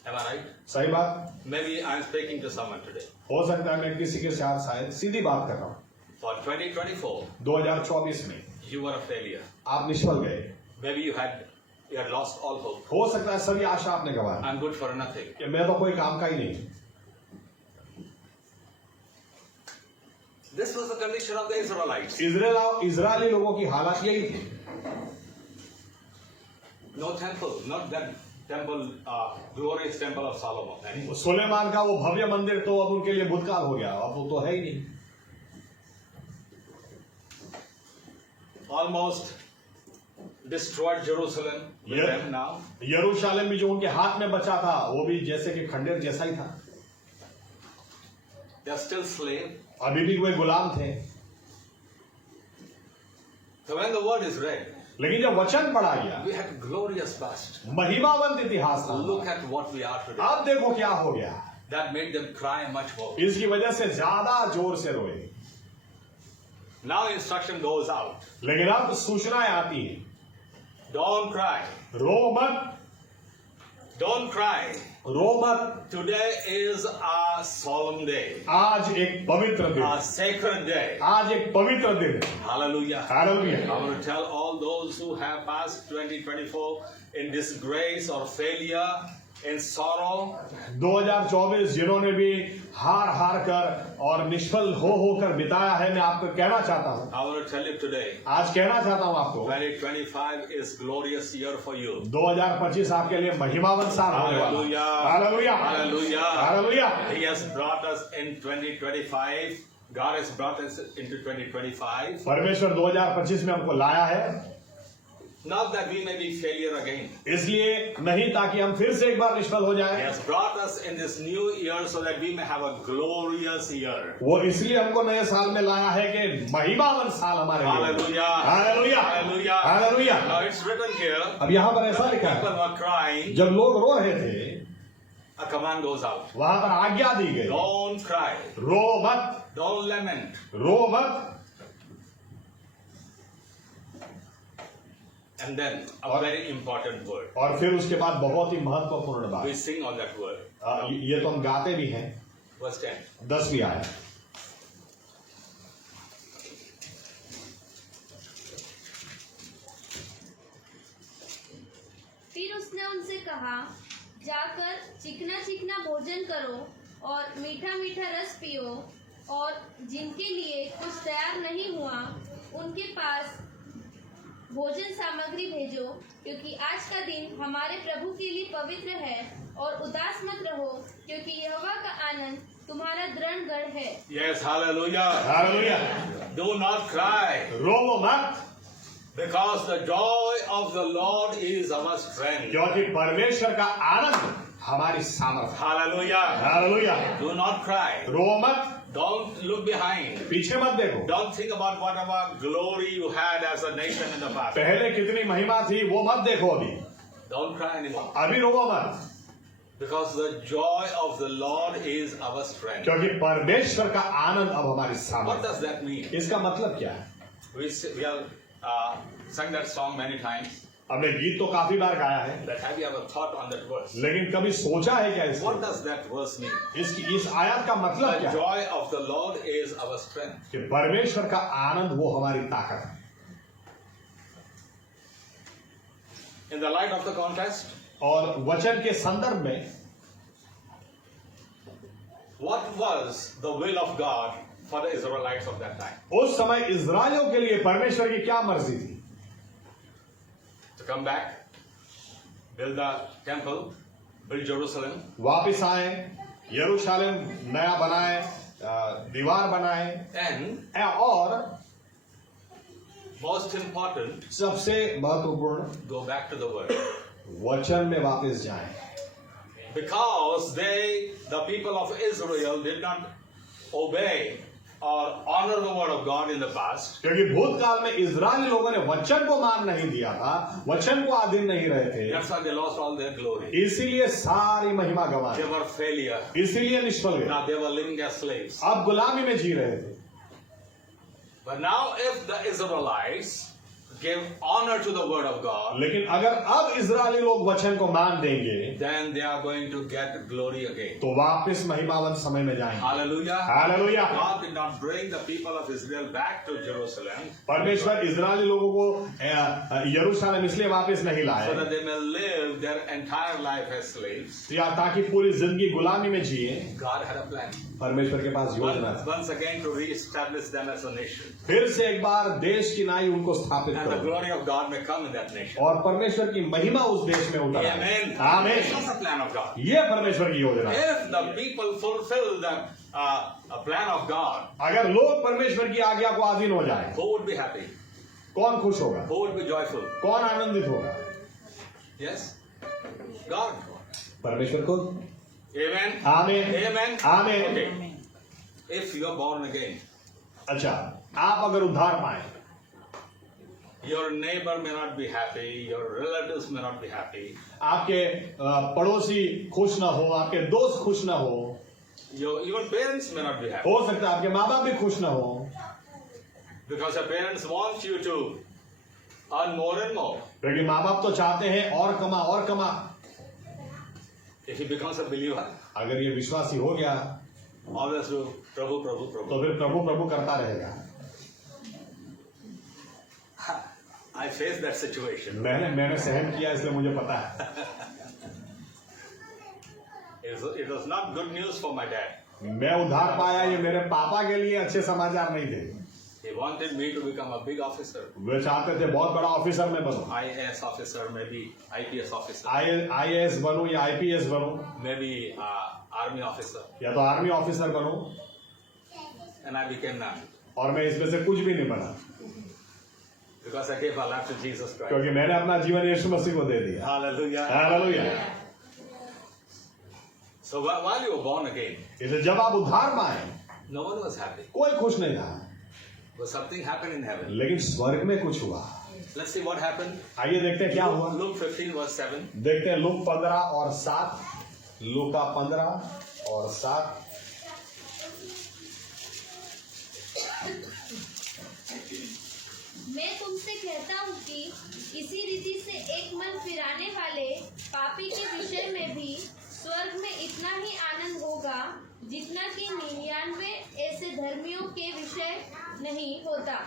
Am I right? सही बात। Maybe I'm speaking to someone today. हो सकता है मैं किसी के साथ शायद सीधी बात कर रहा हूँ। For 2024, 2024 में you were a failure. आप निष्फल गए। Maybe you had lost all hope. हो सकता है सभी आशा आपने गंवाई I'm good for nothing. कि मैं तो कोई काम का ही नहीं। This was the condition of the Israelites. Israeli लोगों की हालत यही थी। No temple, not that temple, glorious temple of Solomon. anymore. Suleman का वो भव्य मंदिर तो अब उनके लिए भूतकाल हो गया, अब वो तो है ही नहीं। Almost destroyed Jerusalem with Yeah. them now. यरूशलेम भी जो उनके हाथ में बचा था वो भी जैसे कि खंडेर जैसा ही था। They are still slave. अभी भी वे गुलाम थे। So when the word is read, लेकिन जब वचन पढ़ा गया, we had glorious past. महिमावंत इतिहास था। Look at what we are today. अब देखो क्या हो गया। That made them cry much more. इसकी वजह से ज्यादा जोर से रोए। Now instruction goes out. लेकिन अब सूचनाएं आती हैं, Don't cry. रो मत, Don't cry. रो मत। Today is a solemn day. आज एक पवित्र दिन, A sacred day. आज एक पवित्र दिन। Hallelujah. Hallelujah. I want to tell all those who have passed 2024 in disgrace or failure, in sorrow, 2024 जिन्होंने भी हार कर और निष्फल होकर बिताया है, मैं आपको कहना चाहता हूँ, I want to tell you today, आज कहना चाहता हूँ आपको, 2025 is glorious year for you. 2025 आपके लिए महिमावंत साल होने वाला। Hallelujah. Hallelujah. Hallelujah. Hallelujah. He has brought us in 2025. God has brought us into 2025. परमेश्वर 2025 में हमको लाया है, Not that we may be failure again. इसलिए नहीं ताकि हम फिर से एक बार निष्फल हो He जाए। has brought us in this new year so that we may have a glorious year. वो इसलिए हमको नए साल में लाया है कि महिमावंत साल हमारे लिए। Hallelujah. Hallelujah. Hallelujah. Hallelujah. Now it's written here. अब यहाँ पर ऐसा लिखा People है, were crying. जब लोग रो रहे थे, a command goes out. वहां पर आज्ञा दी गई, Don't cry. रो मत, Don't lament. रो मत. And then a very important word. और फिर उसके बाद बहुत ही महत्वपूर्ण We बात, sing on that word. ये तो हम गाते भी हैं. Verse 10. 10वीं आयत. फिर उसने उनसे कहा, जाकर चिकना चिकना भोजन करो और मीठा मीठा रस पियो, और जिनके लिए कुछ तैयार नहीं हुआ उनके पास भोजन सामग्री भेजो, क्योंकि आज का दिन हमारे प्रभु के लिए पवित्र है। और उदास मत रहो, क्योंकि यहोवा का आनंद तुम्हारा दृढ़ गढ़ है। Yes, hallelujah. Hallelujah. Do not cry, रो मत, because the joy of the Lord is our strength. क्योंकि परमेश्वर का आनंद हमारी सामर्थ. Hallelujah. Hallelujah. Do not cry. रो मत, Don't look behind. पीछे मत देखो. Don't think about whatever glory you had as a nation in the past. पहले कितनी महिमा थी वो मत देखो अभी. Don't cry anymore. अभी रो मत, Because the joy of the Lord is our strength. क्योंकि परमेश्वर का आनंद अब हमारी What सामर्थ. does that mean? इसका मतलब क्या है? We have sung that song many times. हमने गीत तो काफी बार गाया है, But have you ever thought on that verse? लेकिन कभी सोचा है क्या What इसको? does that verse mean? इस आयत का मतलब The क्या है? joy of the Lord is our strength. कि परमेश्वर का आनंद वो हमारी ताकत है. In the light of the contrast, और वचन के संदर्भ में what was the will of God for the Israelites of that time? उस समय इस्राएलियों के लिए परमेश्वर की क्या मर्जी थी? To come back, build the temple, build Jerusalem, वापिस आए, यरूशलेम नया बनाए, दीवार बनाए, and और most important, सबसे महत्वपूर्ण go back to the word. वचन में वापस जाएं. Because the people of Israel did not obey or honor the word of God in the past, क्योंकि भूतकाल में इजरायली लोगों ने वचन को मान नहीं दिया था, वचन को अधीन नहीं रहे थे, that's why they lost all their glory. इसीलिए सारी महिमा गंवा, They were failure. इसीलिए निष्फल गए. Now they were living as slaves. अब गुलामी में जी रहे थे. But now if the Israelites give honor to the word of God, लेकिन अगर अब इजरायली लोग वचन को मान देंगे then they are going to get glory again. तो वापस महिमावंत समय में जाएंगे. Hallelujah. Hallelujah. God did not bring the people of Israel back to Jerusalem परमेश्वर इजरायली लोगों को यरूशलेम इसलिए वापस नहीं so लाए that they may live their entire life as slaves. या ताकि पूरी जिंदगी गुलामी में जिए. God had a plan. परमेश्वर के पास योजना था. Once again to re-establish them as a nation. फिर से एक बार देश की नाई उनको स्थापित And the करो glory of God may come in that nation. और परमेश्वर की महिमा उस देश में उतर आए. Amen. आमीन. This is the plan of God. ये परमेश्वर की योजना है. If the people fulfill the plan of God, अगर लोग परमेश्वर की आज्ञा को अधीन हो जाए, who would be happy? कौन खुश होगा? Who would be joyful? कौन आनंदित होगा? Yes? God. परमेश्वर को. Amen. आमीन. Amen. आमीन. Okay. If you are born again, अच्छा, आप अगर उद्धार पाए, your neighbor may not be happy, your relatives may not be happy, आपके पड़ोसी खुश ना हो, आपके दोस्त खुश ना हो, your even parents may not be happy, हो सकता है आपके माँ बाप भी खुश ना हो, because your parents want you to earn more and more. क्योंकि माँ बाप तो चाहते हैं और कमा. If he becomes a believer, अगर ये विश्वासी हो गया always do Prabhu, Prabhu, तो Prabhu. फिर प्रभु प्रभु करता रहेगा. I faced that situation. मैंने सहन किया, इसलिए मुझे पता है. It was not good news for my dad. मैं उद्धार पाया, ये मेरे पापा के लिए अच्छे समाचार नहीं थे. He wanted me to become a big officer, वे चाहते थे बहुत बड़ा ऑफिसर मैं बनूं, IAS officer, maybe IPS officer, IAS बनूं या IPS बनूं, maybe army officer, या तो आर्मी ऑफिसर बनूं, and I became none और मैं इसमें से कुछ भी नहीं बना, because I gave my life to Jesus Christ. क्योंकि मैंने अपना जीवन यीशु मसीह को दे दिया. Hallelujah. Hallelujah. So while you were born again, इसलिए जब आप उद्धार पाए, no one was happy. कोई खुश नहीं था, But something happened in heaven. लेकिन स्वर्ग में कुछ हुआ. Let's see what happened. आइए देखते हैं क्या हुआ. Luke 15 verse 7. देखते हैं लूक 15 और 7. लूका 15 और 7। मैं तुमसे कहता हूँ कि इसी रीति से एक मन फिराने वाले पापी के विषय में भी स्वर्ग में इतना ही आनंद होगा जितना कि 99 ऐसे धर्मियों के विषय नहीं होता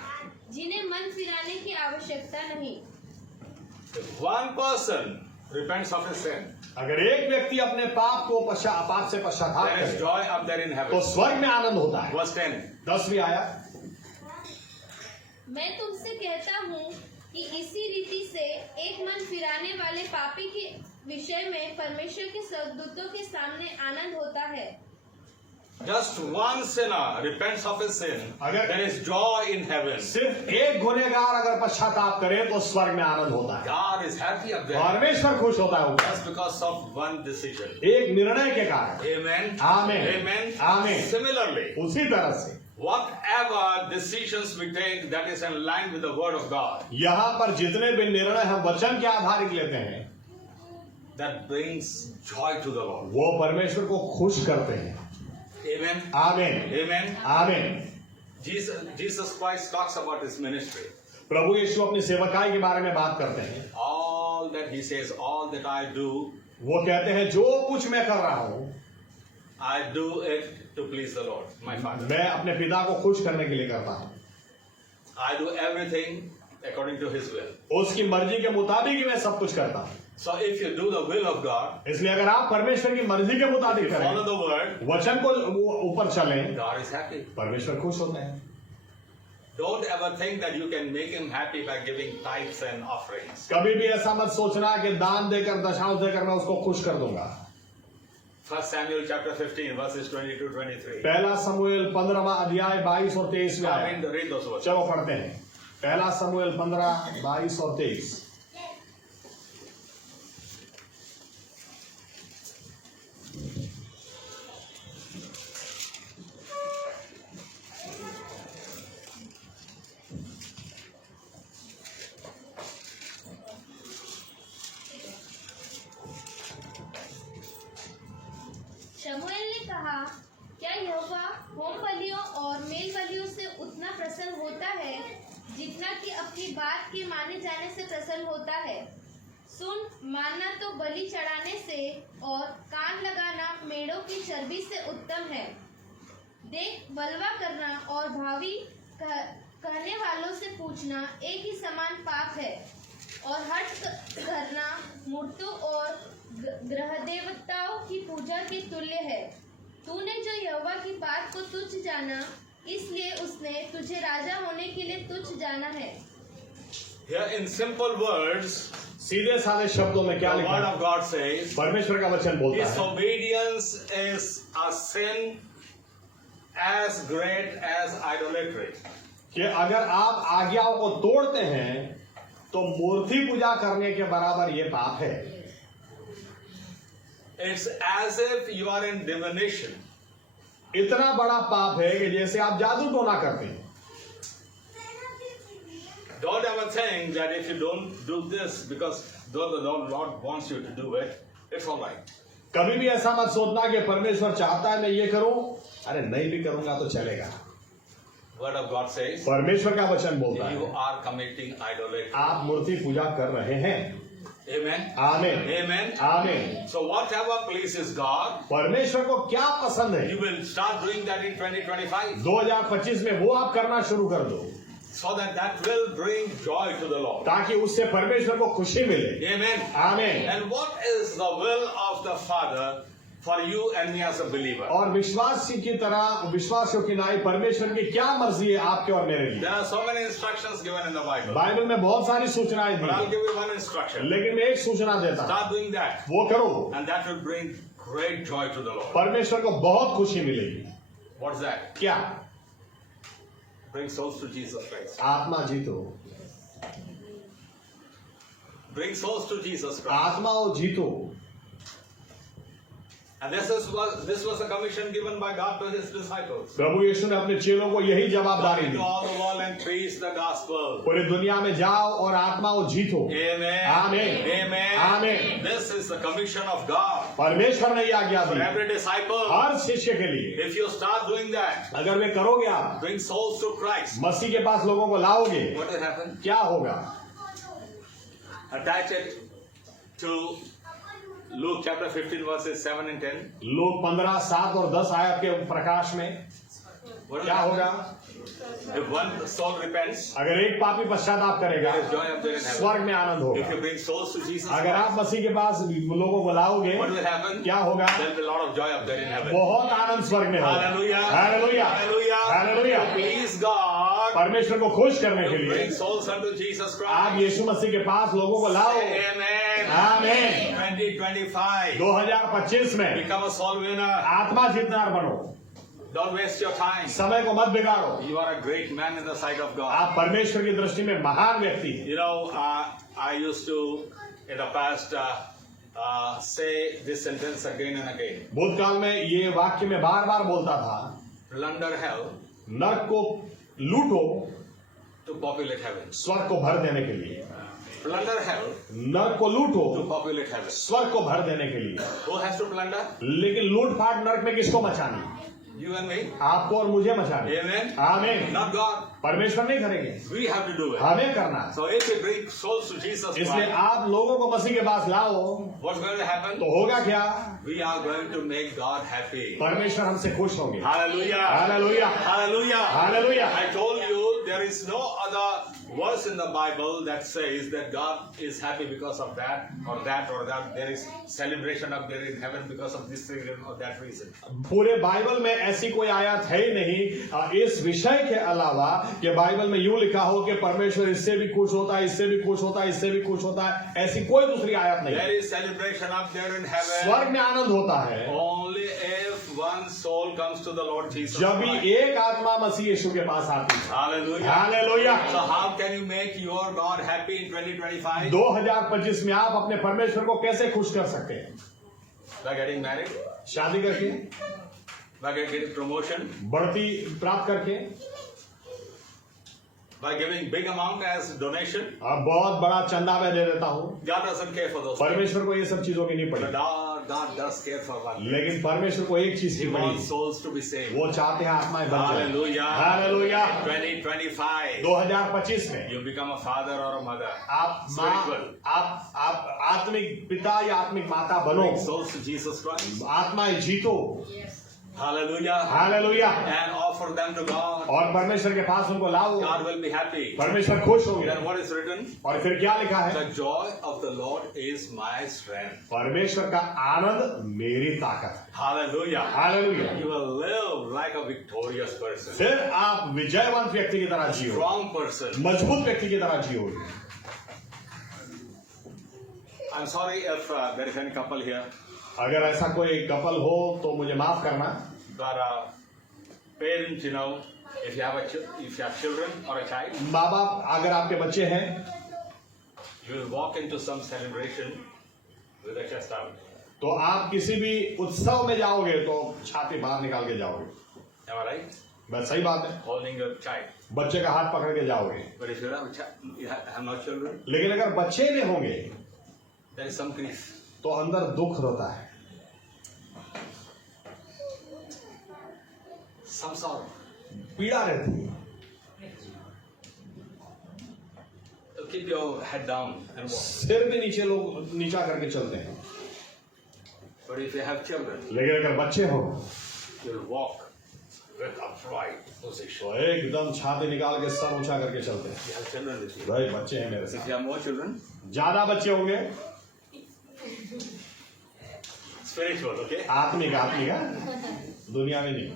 जिन्हें मन फिराने की आवश्यकता नहीं। If one person repents of his sin, अगर एक व्यक्ति अपने पाप से पश्चाताप there is करे joy up there in तो heaven. स्वर्ग में आनंद होता है। Verse 10. 10वीं आयत, मैं तुमसे कहता हूँ कि इसी रीति से एक मन फिराने वाले पापी के विषय में परमेश्वर के स्वर्गदूतों के सामने आनंद होता है। Just one sinner repents of his sin, अगर- there is joy in heaven. सिर्फ एक गुनहगार अगर पश्चाताप करे तो स्वर्ग में आनंद होता है। God is happy up there परमेश्वर खुश होता है ऊपर, just because of one decision. एक निर्णय के कारण। Amen. Amen. Amen. Amen. Similarly, उसी तरह से whatever decisions we take that is in line with the word of God, यहाँ पर जितने भी निर्णय हम वचन के आधारित लेते हैं that brings joy to the Lord. वो परमेश्वर को खुश करते हैं। Amen. आमीन, Amen. आमीन। Jesus Christ talks about his ministry. प्रभु यीशु अपनी सेवकाई के बारे में बात करते हैं। All that he says, all that I do, वो कहते हैं जो कुछ मैं कर रहा हूँ I do it to please the Lord, my Father. मैं अपने पिता को खुश करने के लिए करता हूँ। I do everything according to his will. उसकी मर्जी के मुताबिक ही मैं सब कुछ करता हूँ। So if you do the will of God, इसलिए अगर आप परमेश्वर की मर्जी के मुताबिक follow करें, the word, वचन को ऊपर चलें, God is happy. परमेश्वर खुश होते हैं। Don't ever think that you can make him happy by giving tithes and offerings. कभी भी ऐसा मत सोचना कि दान देकर दशांश देकर मैं उसको खुश कर दूंगा। 1 Samuel chapter 15 verses 22-23. पहला समूएल 15वां अध्याय 22 और 23 में आया। Read those verses. चलो पढ़ते हैं। पहला समूएल 15, 22 और 23। शमूएल ने कहा, क्या यहोवा होम बलियों और मेल बलियों से उतना प्रसन्न होता है जितना कि अपनी बात के माने जाने से प्रसन्न होता है? सुन, मानना तो बलि चढ़ाने से और कान लगाना मेढ़ों की चर्बी से उत्तम है। देख, बलवा करना और भावी कहने वालों से पूछना एक ही समान पाप है, और हठ करना मूर्तों और ग्रह देवताओं की पूजा के तुल्य है। तूने जो यहोवा की बात को तुच्छ जाना, इसलिए उसने तुझे राजा होने के लिए तुच्छ जाना है। Here in simple words, सीधे साधे शब्दों में क्या the लिखा word है? of God says, परमेश्वर का वचन बोलता है disobedience is a sin as great as idolatry. कि अगर आप आज्ञाओं को तोड़ते हैं तो मूर्ति पूजा करने के बराबर ये पाप है। It's as if you are in divination. इतना बड़ा पाप है कि जैसे आप जादू टोना करते हैं। Don't ever think that if you don't do this because though the Lord wants you to do it, it's all right. कभी भी ऐसा मत सोचना कि परमेश्वर चाहता है मैं ये करूं, अरे नहीं भी करूंगा तो चलेगा। Word of God says, परमेश्वर का वचन बोलता you है are committing idolatry. आप मूर्ति पूजा कर रहे हैं। Amen. आमीन, Amen. आमीन। So whatever pleases God, परमेश्वर को क्या पसंद है you will start doing that in 2025. 2025 में वो आप करना शुरू कर दो, So that will bring joy to the Lord. ताकि उससे परमेश्वर को खुशी मिले। Amen. आमीन। And what is the will of the Father for you and me as a believer? और विश्वासी की तरह विश्वासियों की नाई परमेश्वर की क्या मर्जी है आपके और मेरे लिए? There are so many instructions given in the Bible. Bible में बहुत सारी सूचनाएं But I'll the, give you one instruction. लेकिन मैं एक सूचना देता हूं, Start doing that. वो करो, And that will bring great joy to the Lord. परमेश्वर को बहुत खुशी मिलेगी। What's that? क्या? Bring souls to Jesus Christ. आत्मा जीतो, Bring souls to Jesus Christ. आत्माओं जीतो। And this was a commission given by God to his disciples. प्रभु यीशु ने अपने चेलों को यही जवाबदारी Go into the, all the world and preach the gospel. पूरी दुनिया में जाओ और आत्माओं जीतो। Amen. Amen. Amen. Amen. This is the commission of God परमेश्वर ने यह आज्ञा for दी every disciple. हर शिष्य के लिए, If you start doing that, अगर वे करोगे, आप bring souls to Christ. मसीह के पास लोगों को लाओगे, What will happen? क्या होगा? Attach it to Luke chapter 15 verses 7 and 10. लोग 15, 7 और 10 आयत के प्रकाश में What will क्या happen? होगा? If one soul repents, अगर एक पापी पश्चाताप करेगा, there is joy up there in heaven. स्वर्ग में आनंद If होगा। you bring souls to Jesus, अगर आप मसीह के पास लोगों को लाओगे, what will happen? क्या होगा? There will be a lot of joy up there in heaven. बहुत आनंद स्वर्ग में होगा। Hallelujah. Hallelujah, Hallelujah. Hallelujah. Please God. परमेश्वर को खुश करने के To लिए bring souls unto Jesus आप Christ. यीशु मसीह के पास लोगों को लाओ। Amen. आमीन। 2025. 2025 में Become a soul winner. आत्मा जीतनार बनो, Don't waste your time. समय को मत बिगाड़ो। You are a great man in the sight of God. आप परमेश्वर की दृष्टि में महान व्यक्ति हैं। You know, I used to, in the past, say this sentence again and again. भूतकाल में ये वाक्य में बार बार बोलता था, Plunder hell नरक को लूटो to populate heaven. स्वर्ग को भर देने के लिए। Plunder hell नरक को लूटो to populate heaven. स्वर्ग को भर देने के लिए। Who has to plunder? लेकिन लूटपाट नरक में किसको मचानी? You and me. आपको और मुझे मचानी। Amen. आमीन। Not God. परमेश्वर नहीं करेंगे, We have to do it. हमें करना है। So if we bring souls to Jesus इसलिए Christ, आप लोगों को मसीह के पास लाओ, what's going to happen? तो होगा क्या? We are going to make God happy. परमेश्वर हमसे खुश होंगे। Hallelujah. Hallelujah, Hallelujah. Hallelujah. I told you there is no other verse in the Bible that says that God is happy because of that or that or that. There is celebration up there in heaven because of this reason or that reason. पूरे बाइबल में ऐसी कोई आयत है ही नहीं इस विषय के अलावा कि बाइबल में यूं लिखा हो कि परमेश्वर इससे भी खुश होता है, इससे भी खुश होता है, इससे भी खुश होता है। ऐसी कोई दूसरी आयत नहीं। There is celebration up there in heaven स्वर्ग में आनंद होता है only if one soul comes to the Lord Jesus जब भी Christ. एक आत्मा मसीह यीशु के पास आती है। Hallelujah. Hallelujah. So how can you make your God happy in 2025? 2025 में आप अपने परमेश्वर को कैसे खुश कर सकते हैं? By getting married, शादी करके, by getting promotion, बढ़ती प्राप्त करके, by giving big amount as donation. अब बहुत बड़ा चंदा मैं दे देता हूँ। God doesn't care for those things. परमेश्वर को ये सब चीजों की नहीं But पड़ी, God does care for one. लेकिन परमेश्वर को एक चीज He की wants पड़ी, souls to be saved. वो चाहते हैं आत्माएं बन जाएं। Hallelujah. हालेलुया। 2025. 2025 में You become a father or a mother. आप माँ, Spiritual. आप आत्मिक पिता या आत्मिक माता बनो, Bring souls to Jesus Christ. आत्माएं जीतो। Hallelujah. Hallelujah. And offer them to God. और परमेश्वर के पास उनको लाओ, God will be happy. परमेश्वर खुश होंगे। Then what is written? और फिर क्या लिखा है? The joy of the Lord is my strength. परमेश्वर का आनंद मेरी ताकत है। Hallelujah. Hallelujah. You will live like a victorious person. फिर आप विजयवंत व्यक्ति की तरह जियो, Strong person. मजबूत व्यक्ति की तरह जियोगे। I'm sorry if there is any couple here. अगर ऐसा कोई कपल हो तो मुझे माफ करना, But parents, you know, if you have children or a child, माँ बाप अगर आपके बच्चे हैं, you will walk into some celebration with a chest out. तो आप किसी भी उत्सव में जाओगे तो छाती बाहर निकाल के जाओगे। Am I right? बस सही बात है, Holding your child. बच्चे का हाथ पकड़ के जाओगे। But if you have a child, you have no children, लेकिन अगर बच्चे नहीं होंगे there is some grief. तो अंदर दुख होता है, Some sorrow. पीड़ा रहती है। So keep your head down and walk. सिर भी नीचे लोग नीचा करके चलते हैं, But if you have children, लेकिन अगर बच्चे हो you will walk with upright position. तो एकदम छाती निकाल के सर ऊंचा करके चलते हैं। You have children with you. भाई बच्चे हैं मेरे If साथ, you have more children, ज्यादा बच्चे होंगे, spiritual, okay? आत्मिक दुनिया में नहीं।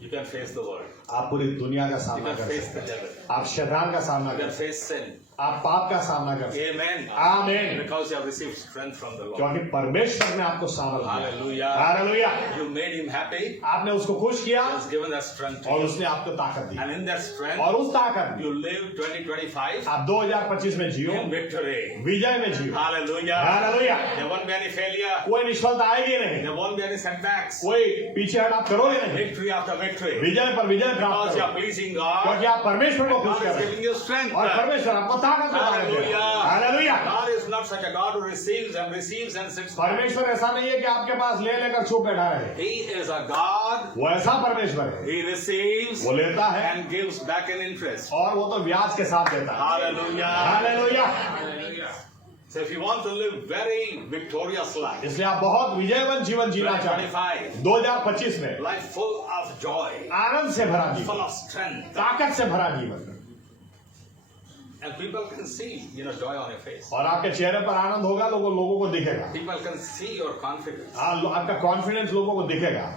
You can face the world. आप पूरी दुनिया का You सामना can कर face सकते the हैं, devil. आप शैतान का सामना You कर can सकते face sin. हैं, आप पाप का सामना कर सकते Amen. हैं। आमीन। Because you have received strength from the Lord. क्योंकि परमेश्वर ने आपको सामर्थ दिया। Hallelujah. Hallelujah. You made him happy. आपने उसको खुश किया He has given that strength to और you. उसने आपको ताकत दी And in that strength, और उस ताकत में you live 2025 आप 2025 में जियो, in victory. विजय में जियो। Hallelujah. Hallelujah. There won't be any failure. कोई निष्फलता आएगी नहीं, There won't be any setbacks. कोई पीछे हट आप करोगे नहीं, Victory after victory. विजय पर विजय प्राप्त Because you करोगे are pleasing God. क्योंकि आप परमेश्वर को खुश God कर is रहे giving हैं you strength. और परमेश्वर आपको ताकत प्रदान कर रहे हैं। Hallelujah. God is not such a God who receives and sits back. परमेश्वर ऐसा नहीं है कि आपके पास ले लेकर चुप बैठा रहे, He is a God. वो ऐसा परमेश्वर है, He receives वो लेता है and gives back in interest. और वो तो ब्याज के साथ देता है। Hallelujah. Hallelujah. So if you want to live very victorious life, इसलिए आप बहुत विजयवंत जीवन जीना चाहते 2025, हैं 2025 में life full of joy, आनंद से भरा full जीवन, of strength, ताकत से भरा जीवन, and people can see, joy on your face. और आपके चेहरे पर आनंद होगा, लोगों को दिखेगा। People can see your confidence. आपका कॉन्फिडेंस लोगों को दिखेगा,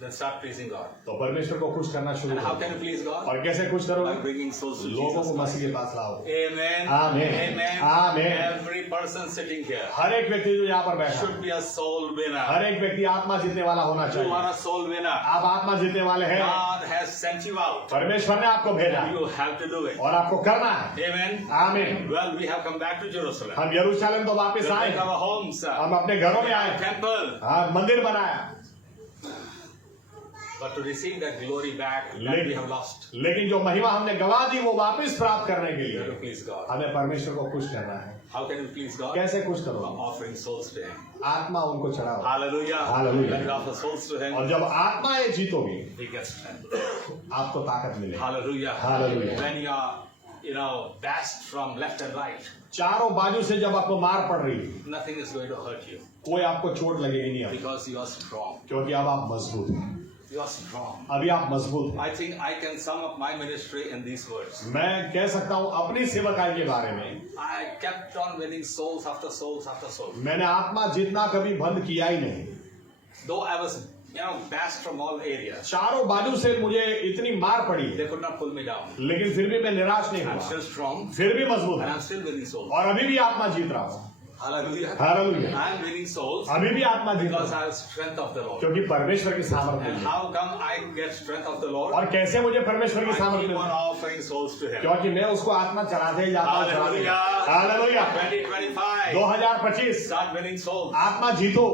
Then start pleasing God. तो परमेश्वर को खुश करना शुरू And how करो। can you please God? और कैसे खुश By करोगे? bringing souls to लोगों Jesus को Christ. मसीह के पास लाओ। Amen. Amen. Amen. Amen. Every person sitting here हर एक व्यक्ति जो यहाँ पर बैठा should है, be a soul winner. हर एक व्यक्ति आत्मा जीतने वाला होना You चाहिए। are a soul winner. आप आत्मा जीतने वाले हैं, God has sent you out. परमेश्वर ने आपको भेजा You have to do it. और आपको करना है। Amen. आमीन। Well, we have come back to Jerusalem. हम यरूशलेम तो वापस We आए, have our homes. हम अपने घरों में आए, Temple. हाँ मंदिर बनाया, But to receive that glory back that we have lost. लेकिन जो महिमा हमने गवा दी वो वापस प्राप्त करने के You have to लिए please God. हमें परमेश्वर को खुश करना है। How can you please God? कैसे खुश By करोगे? offering souls to Him. आत्मा उनको चढ़ाओ, Hallelujah. Hallelujah. When you offer souls to Him, और जब आत्माएं जीतोगी He gets strength. आपको ताकत मिलेगी। Hallelujah. Hallelujah. When you are, bashed from left and right, चारों बाजू से जब आपको मार पड़ रही है, nothing is going to hurt you कोई आपको चोट लगेगी नहीं अभी, because you are strong. क्योंकि अब आप मजबूत हैं, You are strong. अभी आप मजबूत हैं। I think I can sum up my ministry in these words. मैं कह सकता हूँ अपनी सेवकाई के बारे में, I kept on winning souls after souls after souls. मैंने आत्मा जीतना कभी बंद किया ही नहीं। Though I was, bashed from all areas, चारों बाजू से मुझे इतनी मार पड़ी, they could not pull me down. लेकिन फिर भी मैं निराश नहीं I'm हुआ, still strong फिर भी मजबूत and हूँ I'm still winning souls. और अभी भी आत्मा जीत रहा हूँ। Hallelujah. Hallelujah. I'm winning souls अभी भी आत्मा जीत because रहा I हूँ have strength of the Lord. क्योंकि परमेश्वर की सामर्थ्य And milli. how come I get strength of the Lord? और कैसे मुझे परमेश्वर की I सामर्थ्य keep on milli? offering souls to Him. क्योंकि मैं उसको आत्मा चढ़ाते ही जाता हूँ, चढ़ाते ही। हालेलुया। 2025. 2025 Start winning souls. आत्मा जीतो,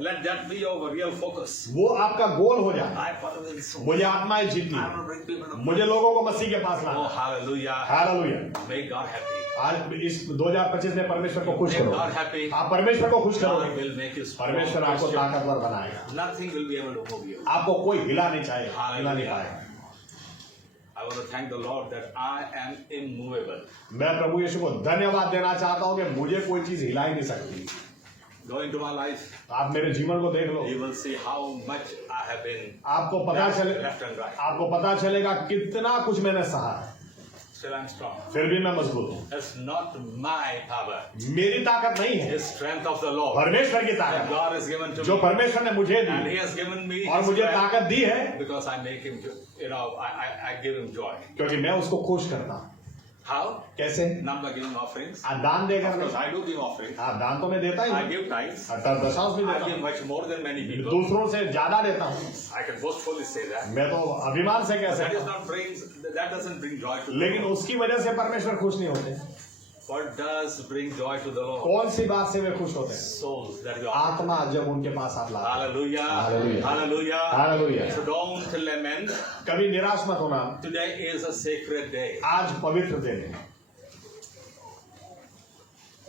Let that be your real focus. वो आपका गोल हो जाए। I want to win souls. मुझे आत्माएं जीतनी I है, want to bring people to मुझे लोगों को मसीह के पास Oh, लाना। hallelujah. Hallelujah. Make God happy. आज इस 2025 में परमेश्वर को खुश Make करो, God happy. आप परमेश्वर को खुश God करोगे, will make you strong. परमेश्वर आपको ताकतवर बनाएगा, Nothing will be able to move you. आपको कोई हिला नहीं चाहेगा, हिला नहीं Hallelujah. पाएगा। I want to thank the Lord that I am immovable. मैं प्रभु यीशु को धन्यवाद देना चाहता हूँ कि मुझे कोई चीज हिला ही नहीं सकती। Go into my life. आप मेरे जीवन को देख लो, You will see how much I have been आपको पता चले, left and right. आपको पता चलेगा कितना कुछ मैंने सहा है, Still I'm strong. फिर भी मैं मजबूत हूँ। It's not my power. मेरी ताकत नहीं है, It's strength of the Lord परमेश्वर की that ताकत God has given to जो me. परमेश्वर ने मुझे And He the has given me और His मुझे strength ताकत दी है because I make Him, I give Him joy. क्योंकि मैं उसको खुश करता हूँ। How? कैसे? Not by giving offerings. आप दान देकर Of course, नहीं, I do give offerings. आप दान तो मैं देता ही I हूँ, give tithes. दशांश भी I देता give हूँ, much more than many people. दूसरों से ज्यादा देता हूँ। I can boastfully say that. मैं तो अभिमान से कह That सकता is हूँ, not brings. That doesn't bring joy to the लेकिन Lord. उसकी वजह से परमेश्वर खुश नहीं होते। What does bring joy to the Lord? कौन सी बात से वे खुश होते हैं? Souls that you are. आत्मा जब उनके पास आप लाते हैं। Hallelujah. Hallelujah. Hallelujah. Hallelujah. So don't lament. कभी निराश मत होना, Today is a sacred day. आज पवित्र दिन है।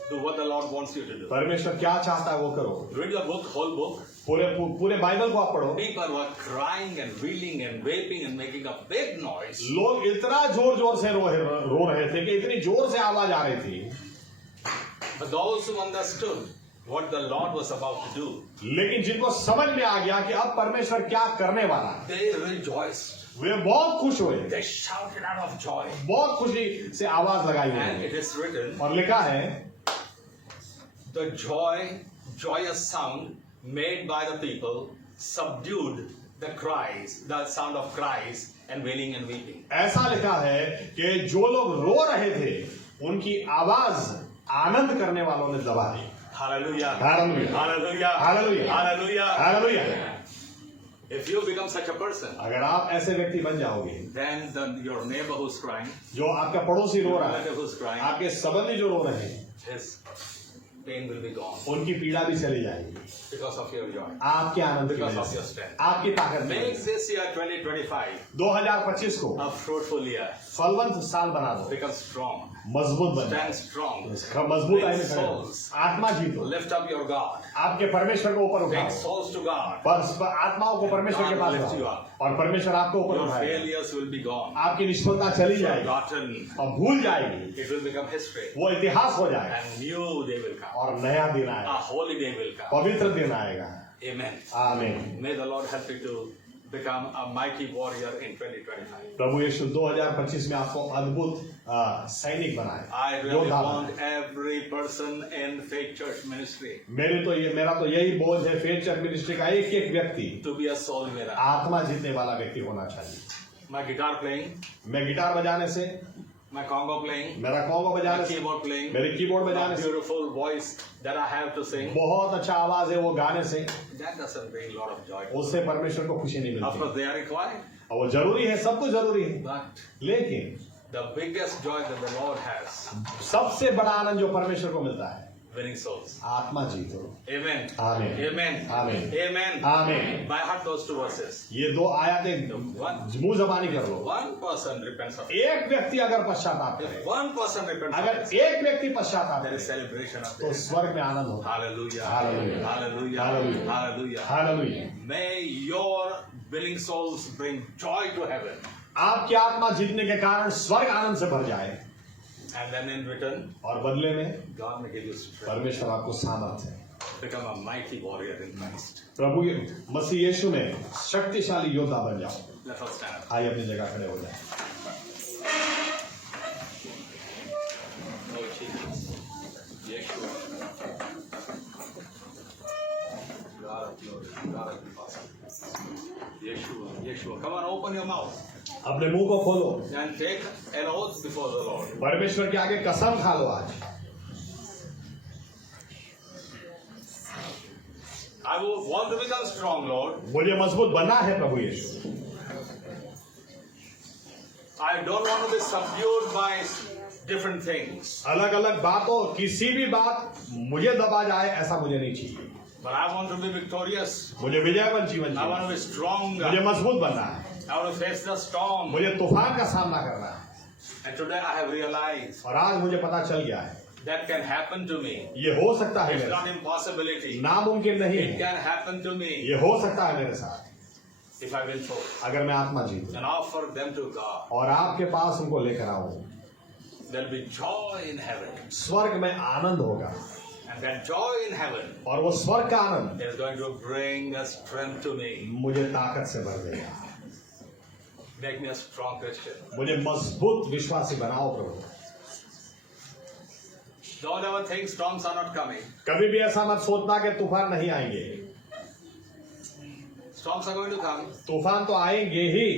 Do what the Lord wants you to do. परमेश्वर क्या चाहता है वो करो। Read the book, whole book. पूरे बाइबल को आप पढ़ो। People were crying and reeling and weeping and making a big noise. लोग इतना जोर जोर से रो रहे थे कि इतनी जोर से आवाज आ रही थी, But those who understood what the Lord was about to do, लेकिन जिनको समझ में आ गया कि अब परमेश्वर क्या करने वाला है, they rejoiced. वे बहुत खुश हुए, They shouted out of joy. बहुत खुशी से आवाज लगाई And हुई it is written, और लिखा है, the joyous sound made by the people subdued the cries, the sound of cries and wailing and weeping. ऐसा लिखा है कि जो लोग रो रहे थे उनकी आवाज आनंद करने वालों ने दबा दी। Hallelujah. Hallelujah. Hallelujah. Hallelujah. Hallelujah. Hallelujah. If you become such a person, अगर आप ऐसे व्यक्ति बन जाओगे, then your neighbor who's crying, जो आपका पड़ोसी रो your रहा है, relative who's crying, आपके संबंधी जो रो रहे हैं, his pain will be gone उनकी पीड़ा भी चली जाएगी because of your joy. आपके आनंद की Because वजह of your से, strength. आपकी ताकत की Make वजह से। this year 2025 2025 को a fruitful year. फलवंत साल बना दो, Become strong. मजबूत बन Stand strong. जाओ, मजबूत आने में खड़े हो। आत्मा जीतो, Lift up your God. आपके परमेश्वर को ऊपर Take उठाओ, souls to God. आत्माओं को परमेश्वर के पास God lifts you उठाओ up. और परमेश्वर आपको ऊपर Your उठाएगा। failures will be gone. आपकी निष्फलता चली जाएगी Forgotten. और भूल जाएगी, It will become history. वो इतिहास हो जाएगा And new day will come. और नया दिन A आएगा, holy day will come. पवित्र दिन आएगा। Amen. आमीन। May the Lord help you to become a mighty warrior in 2025. प्रभु यीशु 2025 में आपको अद्भुत सैनिक बनाए, I really योद्धा want बनाए। every person in Faith Church Ministry मेरा तो यही बोझ है, फेथ चर्च मिनिस्ट्री का एक एक व्यक्ति to be a soul winner. आत्मा जीतने वाला व्यक्ति होना चाहिए। My guitar playing, मैं गिटार बजाने से, my congo playing, मेरा कॉन्गो my बजाने से, keyboard playing, मेरे कीबोर्ड my बजाने से, beautiful voice that I have to sing, बहुत अच्छा आवाज है वो गाने से, that doesn't bring a lot of joy. उससे परमेश्वर को खुशी नहीं Of मिलती। course, they are required, और वो जरूरी है, सब कुछ जरूरी है, but लेकिन the biggest joy that the Lord has, सबसे बड़ा आनंद जो परमेश्वर को मिलता है, winning souls. आत्मा जीतो। Amen. आमीन। Amen. आमीन। Amen. आमीन। By heart those two verses. ये दो आयतें मुंह जबानी कर लो। One person repents of it. एक व्यक्ति अगर पश्चाताप करे, If one person repents of अगर it, एक व्यक्ति पश्चाताप there करे, is celebration of तो this. स्वर्ग में आनंद होता है। Hallelujah. Hallelujah. Hallelujah. Hallelujah. Hallelujah. Hallelujah. May your willing souls bring joy to heaven. आपकी आत्मा जीतने के कारण स्वर्ग आनंद से भर जाए And then in return, और बदले में God may give you strength. परमेश्वर आपको सामर्थ्य, Become a mighty warrior in Christ. प्रभु मसीह यीशु में शक्तिशाली योद्धा बन जाओ। Let us stand up. आइए अपनी जगह खड़े हो जाए। Lord Jesus. Yeshua. God of glory. God of impossible. Yeshua. Yeshua. Come on, open your mouth अपने मुंह को खोलो, and take an oath before the Lord. परमेश्वर के आगे कसम खा लो आज। I will want to become strong, Lord. मुझे मजबूत बनना है प्रभु यीशु। I don't want to be subdued by different things. अलग अलग बातों, किसी भी बात मुझे दबा जाए ऐसा मुझे नहीं चाहिए। But I want to be victorious. मुझे विजयवन जीवन I want Jeena, to be strong. मुझे मजबूत बनना है, I want to face the storm. मुझे तूफान का सामना करना है। And today I have realized और आज मुझे पता चल गया है that can happen to me. ये हो सकता है It's मेरे not साथ, impossibility. नामुमकिन नहीं It है, can happen to me ये हो सकता है मेरे साथ if I will focus अगर मैं आत्मा जीतूं and offer them to God. और आपके पास उनको लेकर आऊं। There'll be joy in heaven. स्वर्ग में आनंद होगा And that joy in heaven और वो स्वर्ग का आनंद is going to bring a strength to me. मुझे ताकत से भर देगा, Make me a strong Christian. मुझे मजबूत विश्वासी बनाओ प्रभु। Don't ever think storms are not coming. कभी भी ऐसा मत सोचना कि तूफान नहीं आएंगे, Storms are going to come. तूफान तो आएंगे ही।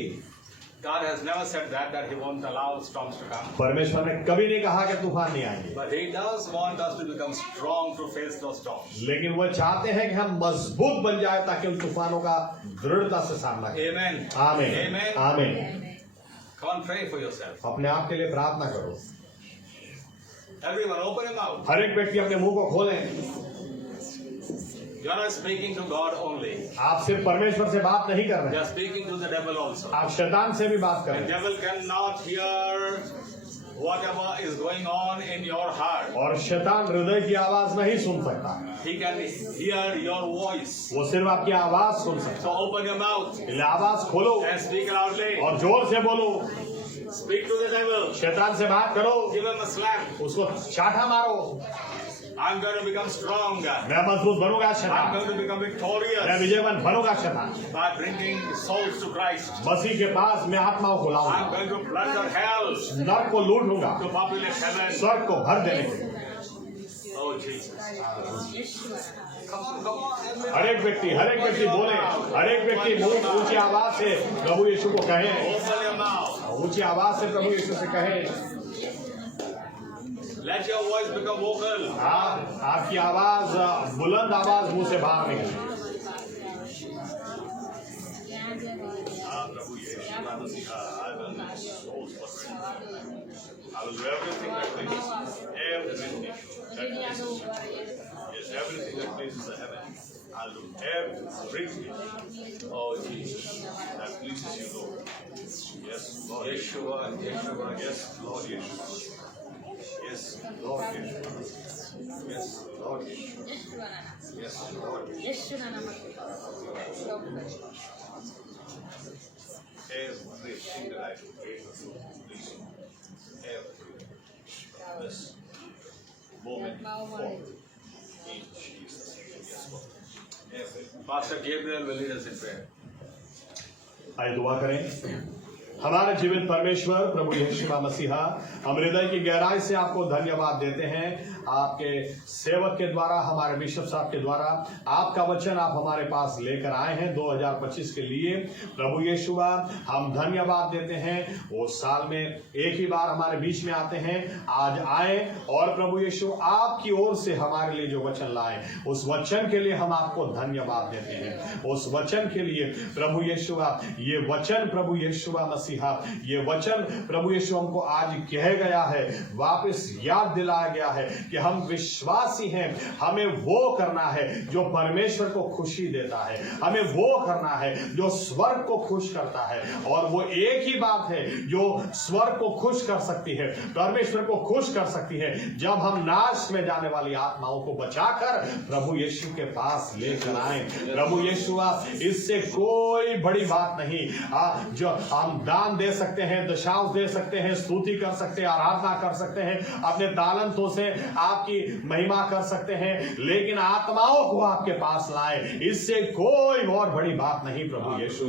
God has never said that He won't allow storms to come. परमेश्वर ने कभी नहीं कहा कि तूफान नहीं आएंगे, But He does want us to become strong to face those storms. लेकिन वो चाहते हैं कि हम मजबूत बन जाए ताकि उन तूफानों का दृढ़ता से सामना करें। Amen. आमीन, Amen. आमीन। Come on, pray for yourself. अपने आप के लिए प्रार्थना करो। Everyone, open your mouth. हर एक व्यक्ति अपने मुंह को खोलें। You are not speaking to God only. आप सिर्फ परमेश्वर से बात नहीं कर You रहे, are speaking to the devil also. आप शैतान से भी बात कर The रहे हैं। devil cannot hear whatever is going on in your heart. और शैतान हृदय की आवाज नहीं सुन सकता, He can hear your voice. वो सिर्फ आपकी आवाज सुन सकता So open your mouth है। इसलिए आवाज खोलो and speak loudly. और जोर से बोलो, Speak to the devil. शैतान से बात करो, Give him a slap. उसको चाटा मारो। I'm going to become strong. मैं मजबूत बनूंगा I'm शैतान, going to become मैं victorious विजयवन बनूंगा शैतान। by bringing souls to Christ. मसीह के पास मैं आत्माओं को I'm लाऊंगा, going to plunder hell नर्क को लूट लूंगा, to populate heaven. स्वर्ग को भर देने के लिए। Oh Jesus. Come on, come on. हर एक व्यक्ति बोले, हर एक व्यक्ति ऊंची आवाज से प्रभु यीशु को कहे, Open your mouth. ऊंची आवाज से प्रभु यीशु से कहे। Let your voice become vocal. आपकी आवाज बुलंद आवाज मुंह से बाहर निकले। प्रभु यीशु मसीह, I will do souls for friends. I will do everything that pleases you. Everything that pleases you. Yes, everything that pleases the heaven. I'll do everything. Oh Jesus, that pleases you, Lord. Yes, Lord Yeshua, Yeshua. Yes, Lord Yeshua. Yes, Lord Yeshua. Yes, Lord Yeshua. Yes, Lord Yeshua. Everything that I do, please, every this moment forward in Jesus' name. Yes, Lord. Every. Pastor Gabriel will lead us in prayer. आइए दुआ करें। हमारे जीवित परमेश्वर प्रभु यीशु मसीहा, हम हृदय की गहराई से आपको धन्यवाद देते हैं। आपके सेवक के द्वारा, हमारे बिशप साहब के द्वारा आपका वचन आप हमारे पास लेकर आए हैं 2025 के लिए। प्रभु यीशु हम धन्यवाद देते हैं। वो साल में एक ही बार हमारे बीच में आते हैं, आज आए और प्रभु यीशु आपकी ओर से हमारे लिए जो वचन लाए, उस वचन के लिए हम आपको धन्यवाद देते हैं। उस वचन के लिए प्रभु यीशु, ये वचन प्रभु यीशु मसीहा, ये वचन प्रभु यीशु हमको आज कह गया है, वापस याद दिलाया गया है कि हम विश्वासी हैं। हमें वो करना है जो परमेश्वर को खुशी देता है, हमें वो करना है जो स्वर्ग को खुश करता है। और वो एक ही बात है जो स्वर्ग को खुश कर सकती है, परमेश्वर को खुश कर सकती है, जब हम नाश में जाने वाली आत्माओं को बचाकर प्रभु यीशु के पास लेकर आए। प्रभु यीशु, इससे कोई बड़ी बात नहीं। जो हम दान दे सकते हैं, दशांश दे सकते हैं, स्तुति कर सकते हैं, आराधना कर सकते हैं, अपने तालंतों से आपकी महिमा कर सकते हैं, लेकिन आत्माओं को आपके पास लाए, इससे कोई और बड़ी बात नहीं। प्रभु यीशु,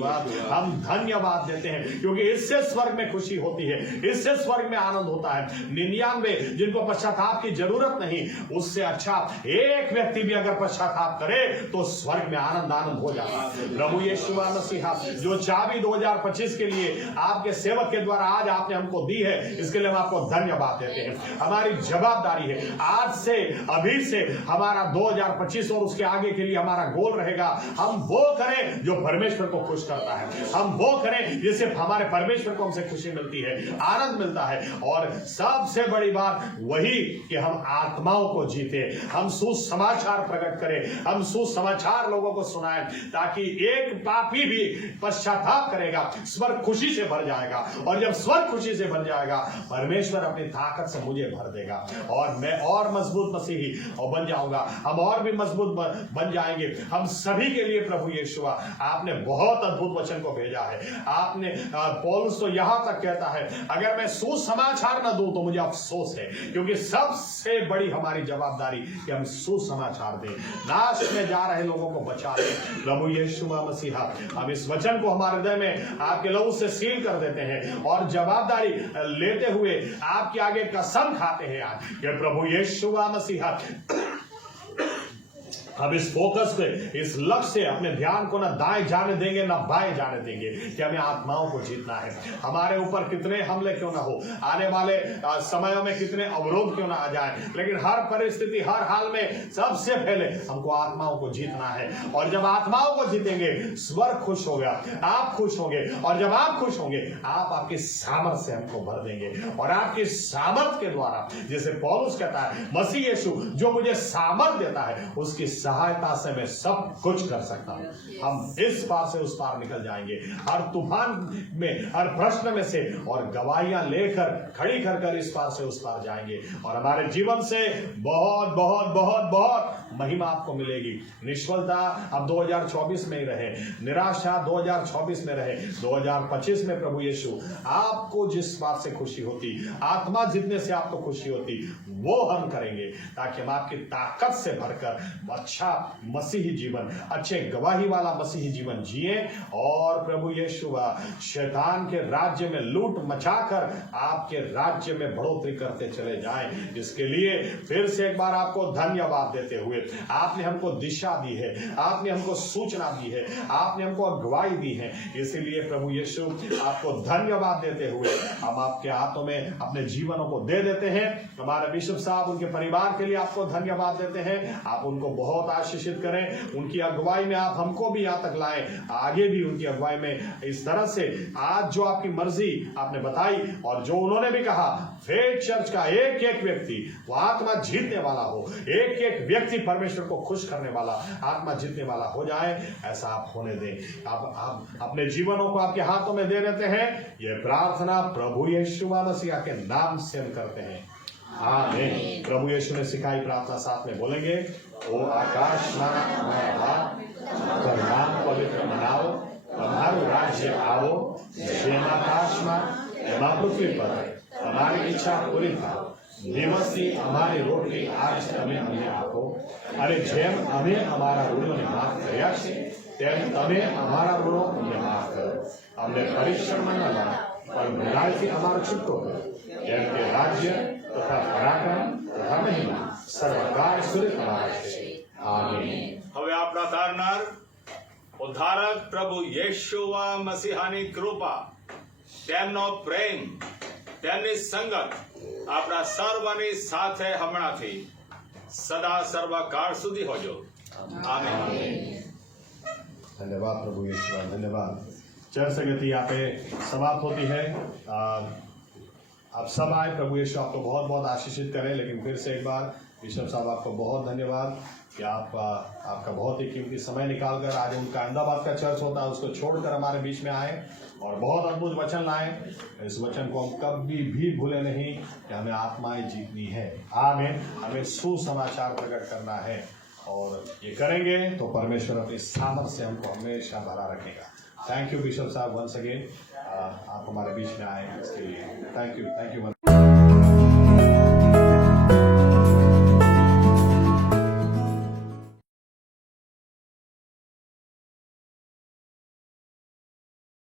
हम धन्यवाद देते हैं क्योंकि इससे स्वर्ग में खुशी होती है, इससे स्वर्ग में आनंद होता है। 99 जिनको पश्चाताप की जरूरत नहीं, उससे अच्छा एक व्यक्ति भी अगर पश्चाताप करे तो स्वर्ग में आनंद हो जाता है। प्रभु यीशु मसीहा, जो चाबी 2025 के लिए आपके सेवक के द्वारा आज आपने हमको दी है, इसके लिए हम आपको धन्यवाद देते हैं। हमारी जवाबदारी है आज से, अभी से हमारा 2025 और उसके आगे के लिए हमारा गोल रहेगा, हम वो करें जो परमेश्वर को खुश करता है, हम वो करें जिससे हमारे परमेश्वर को हमसे खुशी मिलती है, आनंद मिलता है। और सबसे बड़ी बात वही कि हम आत्माओं को जीते, हम सुसमाचार प्रकट करें, हम सुसमाचार लोगों को सुनाएं, ताकि एक पापी भी पश्चाताप करेगा, स्वर्ग खुशी से भर जाएगा। और जब स्वर्ग खुशी से भर जाएगा, परमेश्वर अपनी ताकत से मुझे भर देगा और मैं और मजबूत मसीही और बन जाऊंगा, हम और भी मजबूत बन जाएंगे। हम सभी के लिए प्रभु यीशु, आपने बहुत अद्भुत वचन को भेजा है। आपने पौलुस तो यहां तक कहता है, अगर मैं सुसमाचार न दूं तो मुझे अफसोस है, क्योंकि सबसे बड़ी हमारी जवाबदारी कि हम सुसमाचार दें, नाश में जा रहे लोगों को बचा लें। प्रभु यीशु मसीहा, हम इस वचन को हमारे हृदय में आपके लहू से सील कर देते हैं और जवाबदारी लेते हुए आपके आगे कसम खाते हैं आज कि प्रभु यीशु मसीहा, अब इस फोकस पे, इस लक्ष्य से अपने ध्यान को ना दाएं जाने देंगे ना बाएं जाने देंगे कि हमें आत्माओं को जीतना है। हमारे ऊपर कितने हमले क्यों ना हो, आने वाले समयों में कितने अवरोध क्यों ना आ जाए, लेकिन हर परिस्थिति, हर हाल में सबसे पहले हमको आत्माओं को जीतना है। और जब आत्माओं को जीतेंगे, स्वर्ग खुश होगा, आप खुश होंगे, और जब आप खुश होंगे, आप आपके सामर्थ्य से हमको भर देंगे। और आपके सामर्थ्य के द्वारा, जैसे पौलुस कहता है, मसीह यीशु जो मुझे सामर्थ्य देता है, उसकी सहायता से मैं सब कुछ कर सकता हूं। हम इस पार से उस पार निकल जाएंगे, हर तूफान में, हर प्रश्न में से, और गवाहियां लेकर खड़ी कर इस पार से उस पार जाएंगे। और हमारे जीवन से बहुत बहुत बहुत बहुत महिमा आपको मिलेगी। निष्फलता अब 2024 में ही रहे, निराशा 2024 में रहे, 2025 में प्रभु यीशु आपको जिस बात से खुशी होती, आत्मा जीतने से आपको खुशी होती, वो हम करेंगे, ताकि हम आपकी ताकत से भरकर अच्छा मसीही जीवन, अच्छे गवाही वाला मसीही जीवन जिए और प्रभु यीशु शैतान के राज्य में लूट मचाकर आपके राज्य में बढ़ोतरी करते चले जाएं। इसके लिए फिर से एक बार आपको धन्यवाद देते हुए, आपने हमको दिशा दी है, आपने हमको सूचना दी है, आपने हमको अगुवाई दी है, इसीलिए प्रभु यीशु आपको धन्यवाद देते हुए हम आपके हाथों में अपने जीवनों को दे देते हैं। हमारे बिशप साहब, उनके परिवार के लिए आपको धन्यवाद देते हैं। आप उनको बहुत आशीषित करें, उनकी अगुवाई में आप हमको भी यहाँ तक लाएं, आगे भी उनकी अगुवाई में इस तरह से आज जो आपकी मर्जी आपने बताई और जो उन्होंने भी कहा, फेथ चर्च का एक एक व्यक्ति वो आत्मा जीतने वाला हो, एक एक व्यक्ति परमेश्वर को खुश करने वाला, आत्मा जीतने वाला हो जाए, ऐसा आप होने दें। आप अपने जीवनों को आपके हाथों में दे देते हैं। यह प्रार्थना प्रभु यीशु मसीह के नाम से हम करते हैं, आमीन। प्रभु यीशु ने सिखाई प्रार्थना साथ में बोलेंगे। ओ आकाश माना हमारा बाप, पर नाम पवित्र मनाओ, તમારું રાજ્ય આવો, જેમ આકાશમાં એમાં પૃથ્વી પર તમારી ઈચ્છા પૂરી થાય। દિવસની અમારી રોટલી આજ તમે અમને આપો, અને જેમ અમે અમારા ઋણોને માફ કર્યા છે તેમ તમે અમારા ઋણો અમને માફ કરો। અમને પરીક્ષણમાં ન લાવો, પણ બુરાઈથી અમારો છૂટકો કરો, કેમ કે રાજ્ય તથા પરાક્રમ તથા મહિમા સર્વકાળ સુધી તમારા છે, આમીન। હવે આપણા તારનાર ઉદ્ધારક પ્રભુ યેશુવા મસીહાની કૃપા, તેમનો પ્રેમ, તેમની સંગત આપણા સર્વની સાથે હમણાંથી સદા સર્વકાળ સુધી હોજો, આમીન। धन्यवाद प्रभु यीशु, धन्यवाद। चर्च संगति यहाँ पे समाप्त होती है। आप सब आए, प्रभु यीशु आपको बहुत बहुत आशीषित करें। लेकिन फिर से एक बार बिशप साहब, आपको बहुत धन्यवाद कि आपका बहुत ही कीमती समय निकालकर आज उनका अहमदाबाद का चर्च होता है उसको छोड़कर हमारे बीच में आए और बहुत अद्भुत वचन लाए। इस वचन को हम कभी भी भूले नहीं कि हमें आत्माएं जीतनी है, आमीन। हमें सुसमाचार प्रकट करना है और ये करेंगे तो परमेश्वर अपनी सामर्थ से हमको हमेशा भरा रखेगा। थैंक यू बिशप साहब, वंस अगेन आप हमारे बीच में आए इसके लिए। Thank you